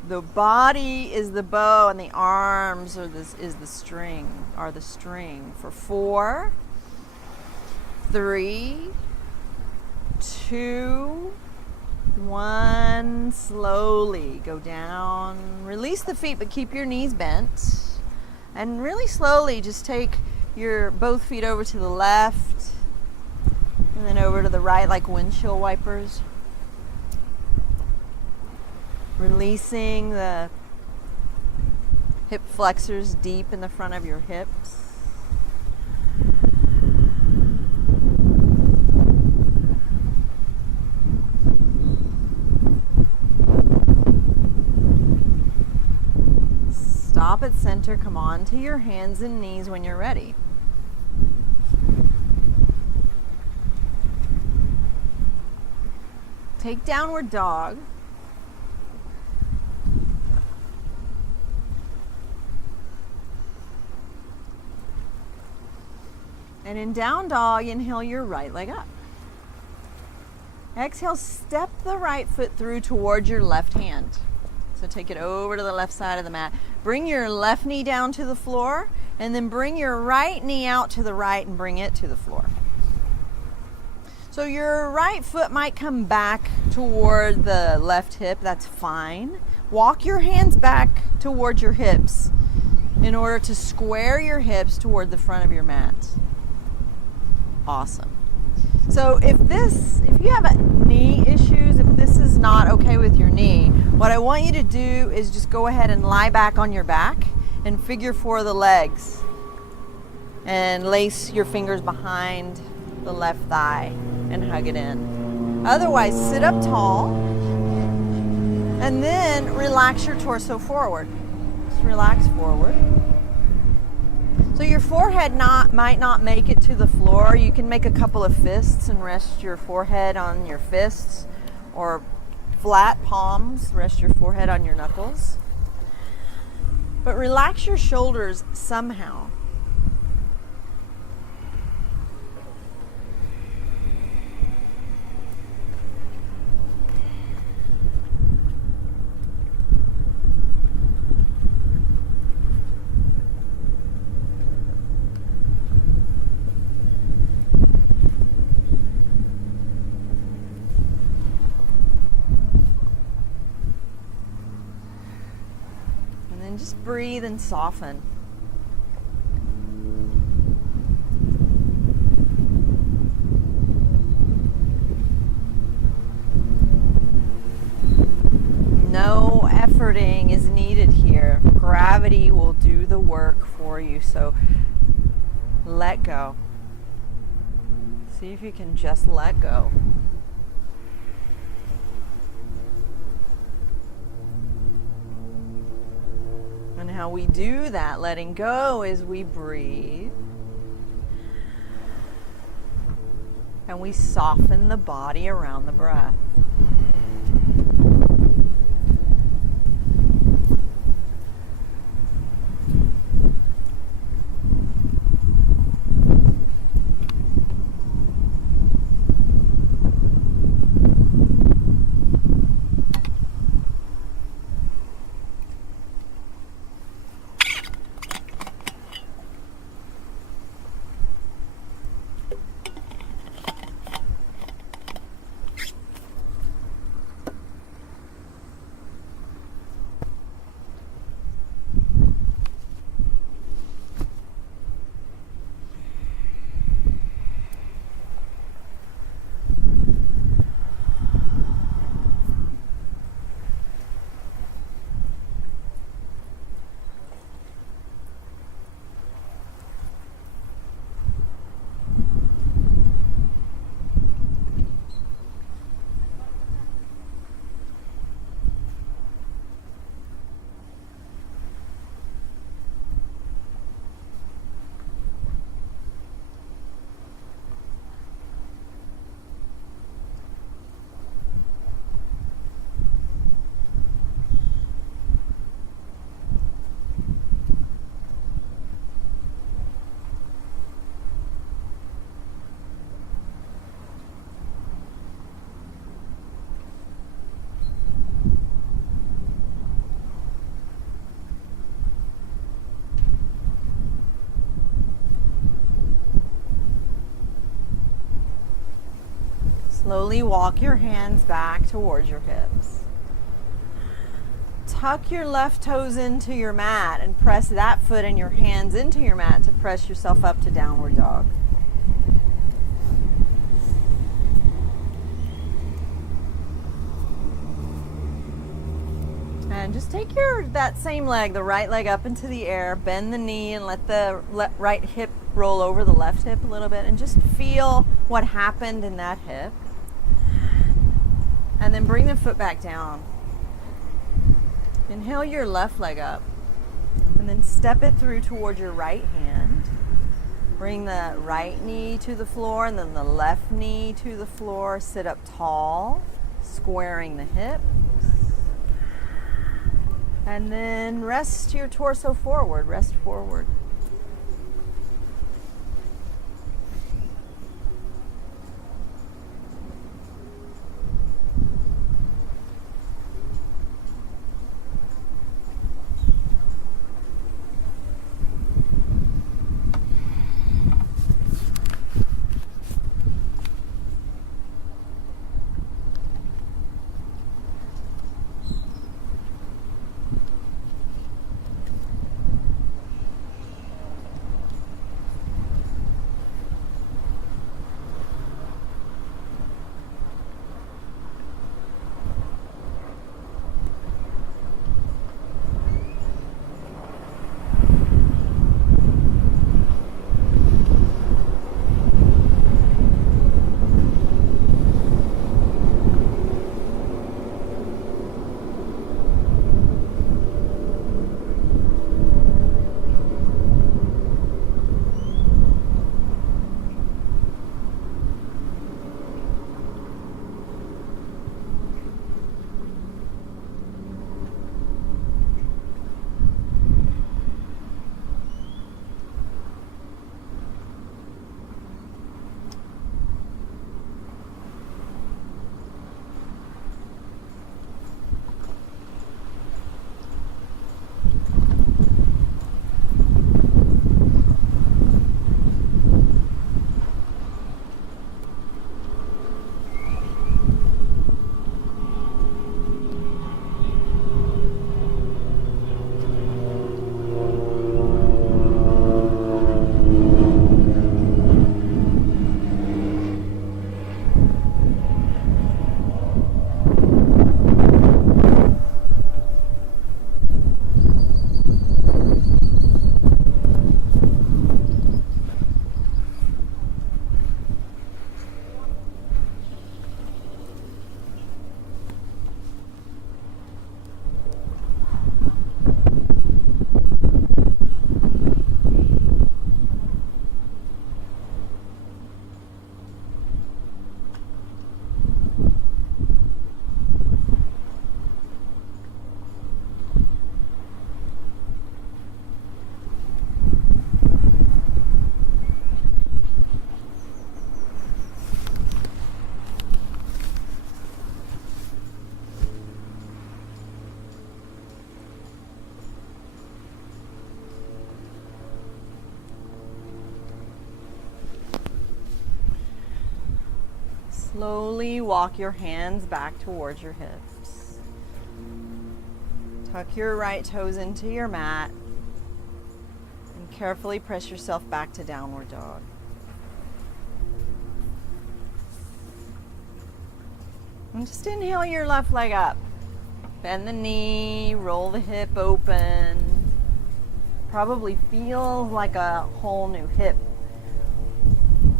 The body is the bow and the arms are the string for 4, 3, 2, 1. Slowly go down. Release the feet, but keep your knees bent. And really slowly just take your both feet over to the left and then over to the right like windshield wipers. Releasing the hip flexors deep in the front of your hips. Stop at center, come on to your hands and knees when you're ready. Take downward dog. And in down dog, inhale your right leg up. Exhale, step the right foot through towards your left hand. So take it over to the left side of the mat. Bring your left knee down to the floor, and then bring your right knee out to the right and bring it to the floor. So your right foot might come back toward the left hip, that's fine. Walk your hands back towards your hips in order to square your hips toward the front of your mat. Awesome. So if you have knee issues, if this is not okay with your knee, what I want you to do is just go ahead and lie back on your back and figure 4 the legs. And lace your fingers behind the left thigh and hug it in. Otherwise, sit up tall and then relax your torso forward. Just relax forward. So your forehead might not make it to the floor. You can make a couple of fists and rest your forehead on your fists, or flat palms, rest your forehead on your knuckles. But relax your shoulders somehow. Just breathe and soften. efforting is needed here. Gravity will do the work for you. So Let go. See if you can just let go. And how we do that letting go is we breathe. And we soften the body around the breath. Slowly walk your hands back towards your hips. Tuck your left toes into your mat and press that foot and your hands into your mat to press yourself up to downward dog. And just take that same leg, the right leg, up into the air, bend the knee and let the right hip roll over the left hip a little bit, and just feel what happened in that hip. And then bring the foot back down. Inhale your left leg up. And then step it through toward your right hand. Bring the right knee to the floor and then the left knee to the floor. Sit up tall, squaring the hips. And then rest your torso forward. Rest forward. Slowly walk your hands back towards your hips. Tuck your right toes into your mat and carefully press yourself back to downward dog. And just inhale your left leg up. Bend the knee, roll the hip open. Probably feels like a whole new hip.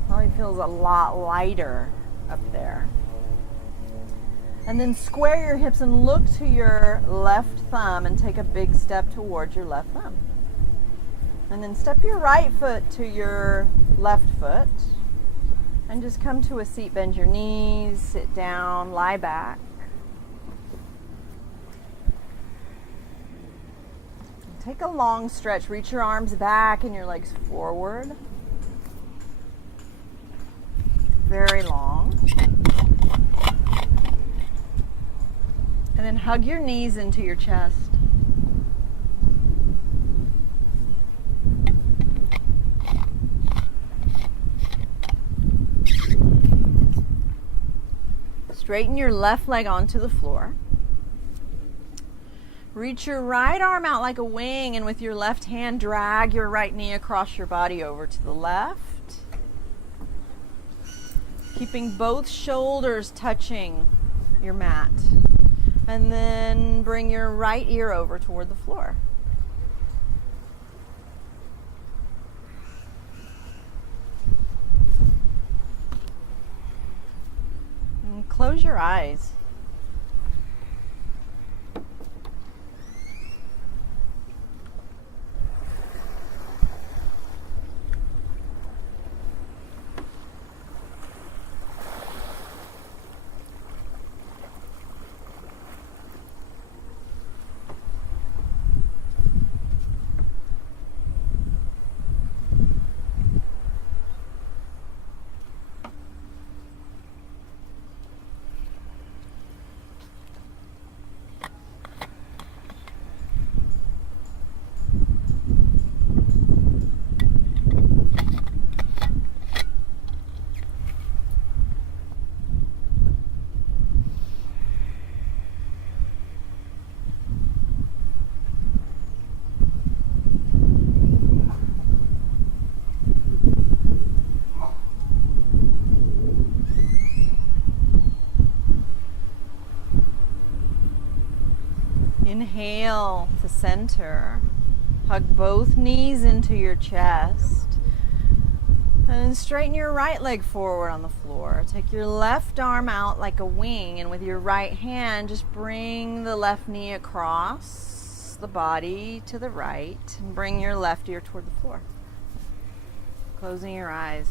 Probably feels a lot lighter up there. And then square your hips and look to your left thumb and take a big step towards your left thumb. And then step your right foot to your left foot. And just come to a seat, bend your knees, sit down, lie back. Take a long stretch, reach your arms back and your legs forward. Very long. And then hug your knees into your chest. Straighten your left leg onto the floor. Reach your right arm out like a wing, and with your left hand, drag your right knee across your body over to the left. Keeping both shoulders touching your mat. And then bring your right ear over toward the floor. And close your eyes. Inhale to center. Hug both knees into your chest. And then straighten your right leg forward on the floor. Take your left arm out like a wing, and with your right hand, just bring the left knee across the body to the right, and bring your left ear toward the floor. Closing your eyes.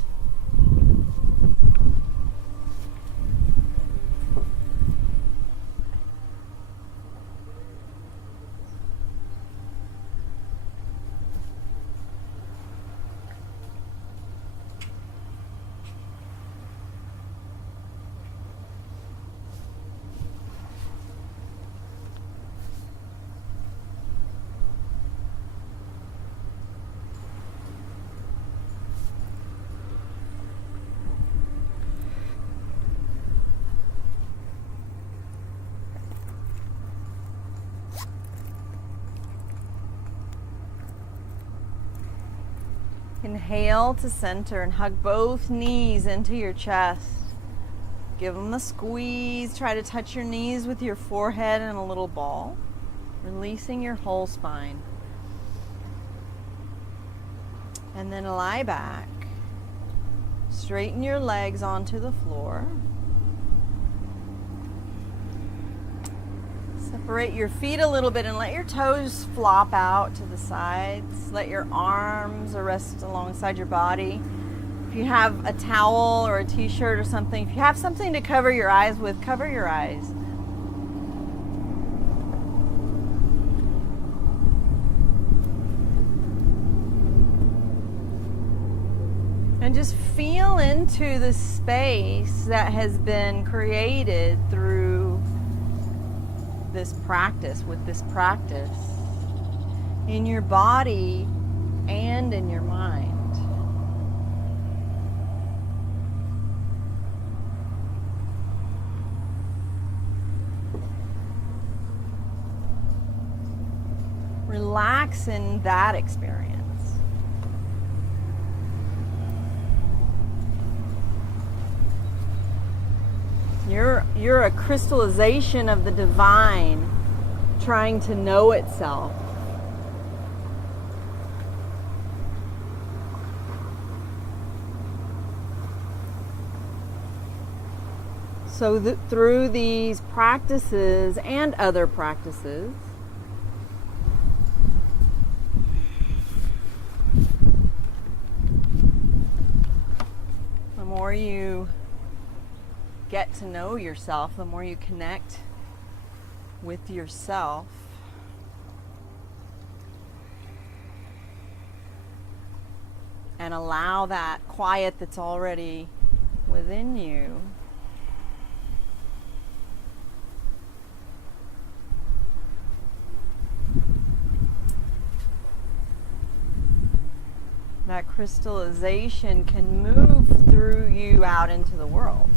Inhale to center and hug both knees into your chest. Give them a squeeze. Try to touch your knees with your forehead and a little ball, releasing your whole spine. And then lie back. Straighten your legs onto the floor. Separate your feet a little bit and let your toes flop out to the sides. Let your arms rest alongside your body. If you have a towel or a t-shirt or something, if you have something to cover your eyes with, cover your eyes. And just feel into the space that has been created through this practice, with this practice, in your body and in your mind. relax in that experience. You're a crystallization of the divine trying to know itself. So through these practices and other practices, the more you get to know yourself, the more you connect with yourself, and allow that quiet that's already within you that crystallization can move through you out into the world.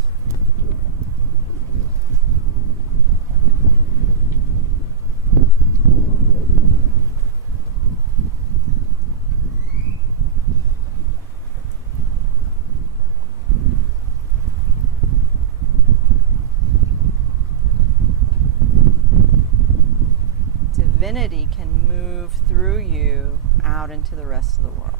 Divinity can move through you out into the rest of the world.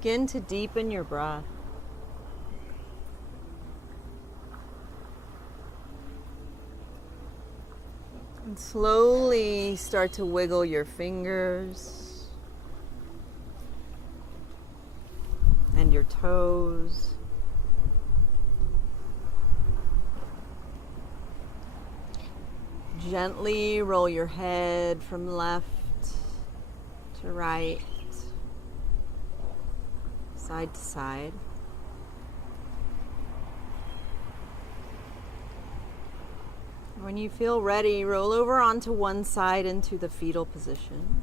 Begin to deepen your breath. And slowly start to wiggle your fingers and your toes. Gently roll your head from left to right, side to side. When you feel ready, roll over onto one side into the fetal position.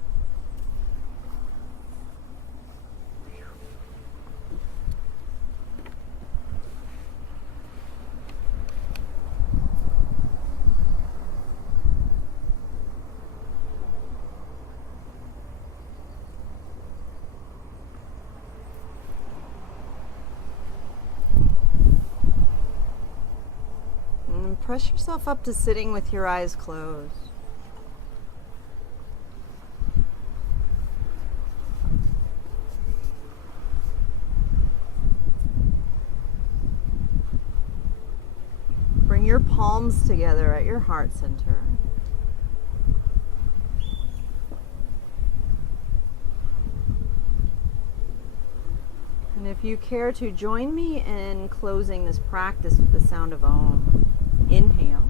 Press yourself up to sitting with your eyes closed. Bring your palms together at your heart center. And if you care to join me in closing this practice with the sound of Om. Inhale.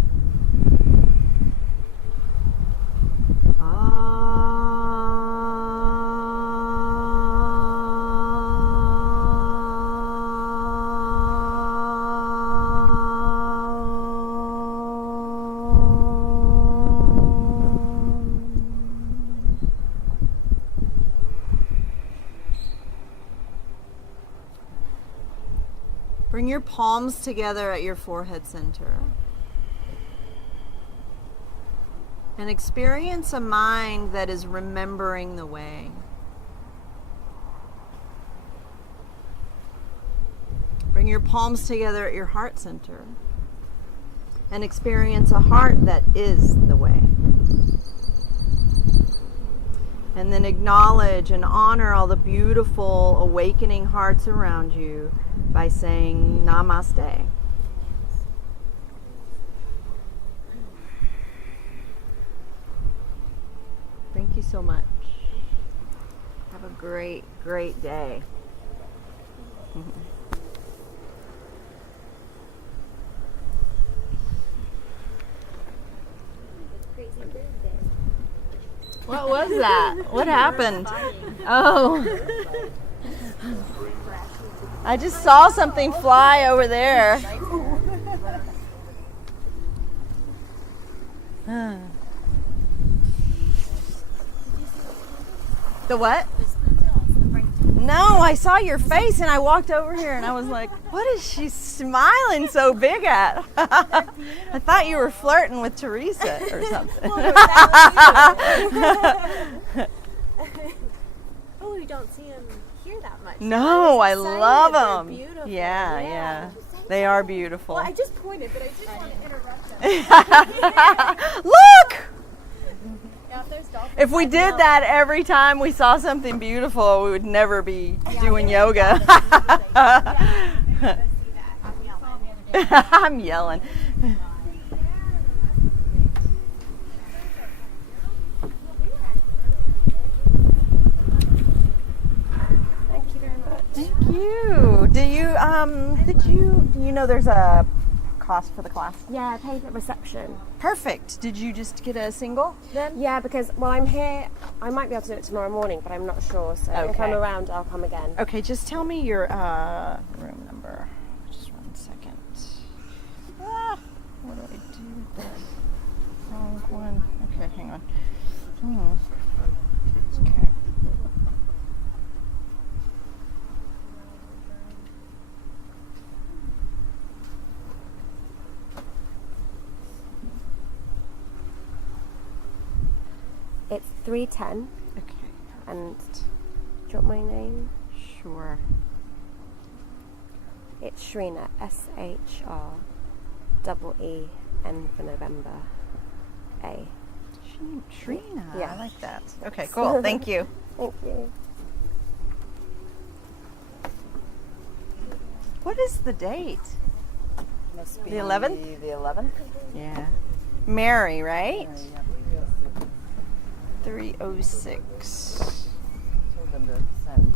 Bring your palms together at your forehead center. And experience a mind that is remembering the way. Bring your palms together at your heart center. And experience a heart that is the way. And then acknowledge and honor all the beautiful awakening hearts around you by saying Namaste. Thank you so much. Have a great, great day. What was that? What happened? Oh. I just saw something fly over there. The what? No, I saw your face and I walked over here and I was like, what is she smiling so big at? I thought you were flirting with Teresa or something. Oh, you don't see him here that much. No, I love They're them. beautiful. Yeah. They are beautiful. Well, I just pointed, but I didn't want to interrupt them. Look! Yeah, if there's dolphins, If we did that every time we saw something beautiful, we would never be doing yoga. I'm yelling. Thank you very much. Thank you. Do you know there's a cost for the class? Yeah, I paid at reception. Perfect. Did you just get a single then? Yeah, because, well, I'm here. I might be able to do it tomorrow morning, but I'm not sure. So if Okay. I'm around, I'll come again. Okay, just tell me your room number. Just 1 second. What do I do with this? Wrong one. Okay, hang on. Okay. It's 310, Okay. and do you want my name? Sure. It's Shrina, SHREEN for November, A. Trina. Yeah. I like that. Okay, cool. Thank you. Thank you. What is the date? Must be The 11th? The 11th. Yeah. Mary, right? Yeah, 306. told them to send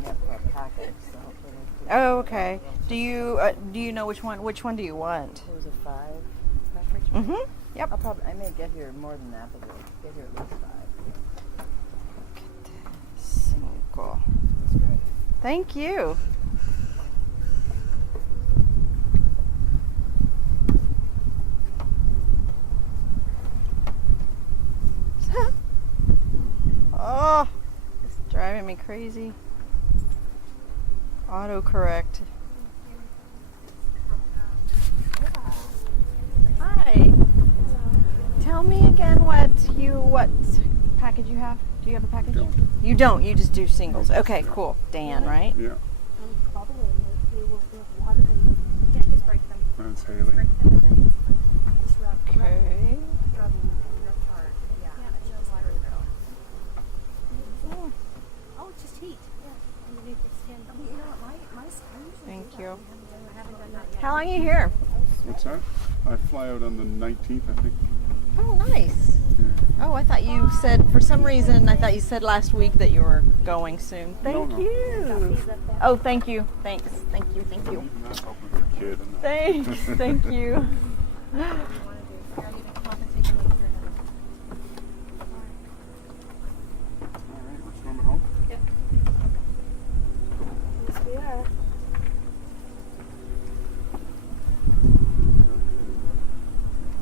me up for a package, so hopefully they could- Oh, okay. Do you know which one? Which one do you want? It was a 5 package. Mm-hmm. Yep. I may get here more than that, but we'll get here at least 5. Cinco. That's great. Thank you. Oh, it's driving me crazy. Autocorrect. Hi. Tell me again what package you have. Do you have a package? Don't. You don't. You just do singles. Okay, cool. Dan, right? Yeah, Bubble in it. They will water them. You can't just break them. that's Haley. Break them and then just rub Okay. them real hard. Yeah. Just water it. Oh, it's just heat. Yeah. Underneath your skin. I mean, you know what? My skin. Thank you. I haven't done that yet. How long are you here? What's that? I fly out on the 19th, I think. Oh, nice. Yeah. Oh, I thought you said, for some reason, I thought you said last week that you were going soon. Thank No. you. Oh, thank you. Thanks. Thank you. Thank you. Even that helping her kid. And Thanks. Thank you. All right, we're swimming home. Yes, we are.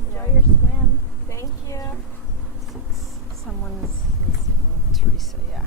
Enjoy your swim. Thank you. Someone's missing. Teresa, yeah.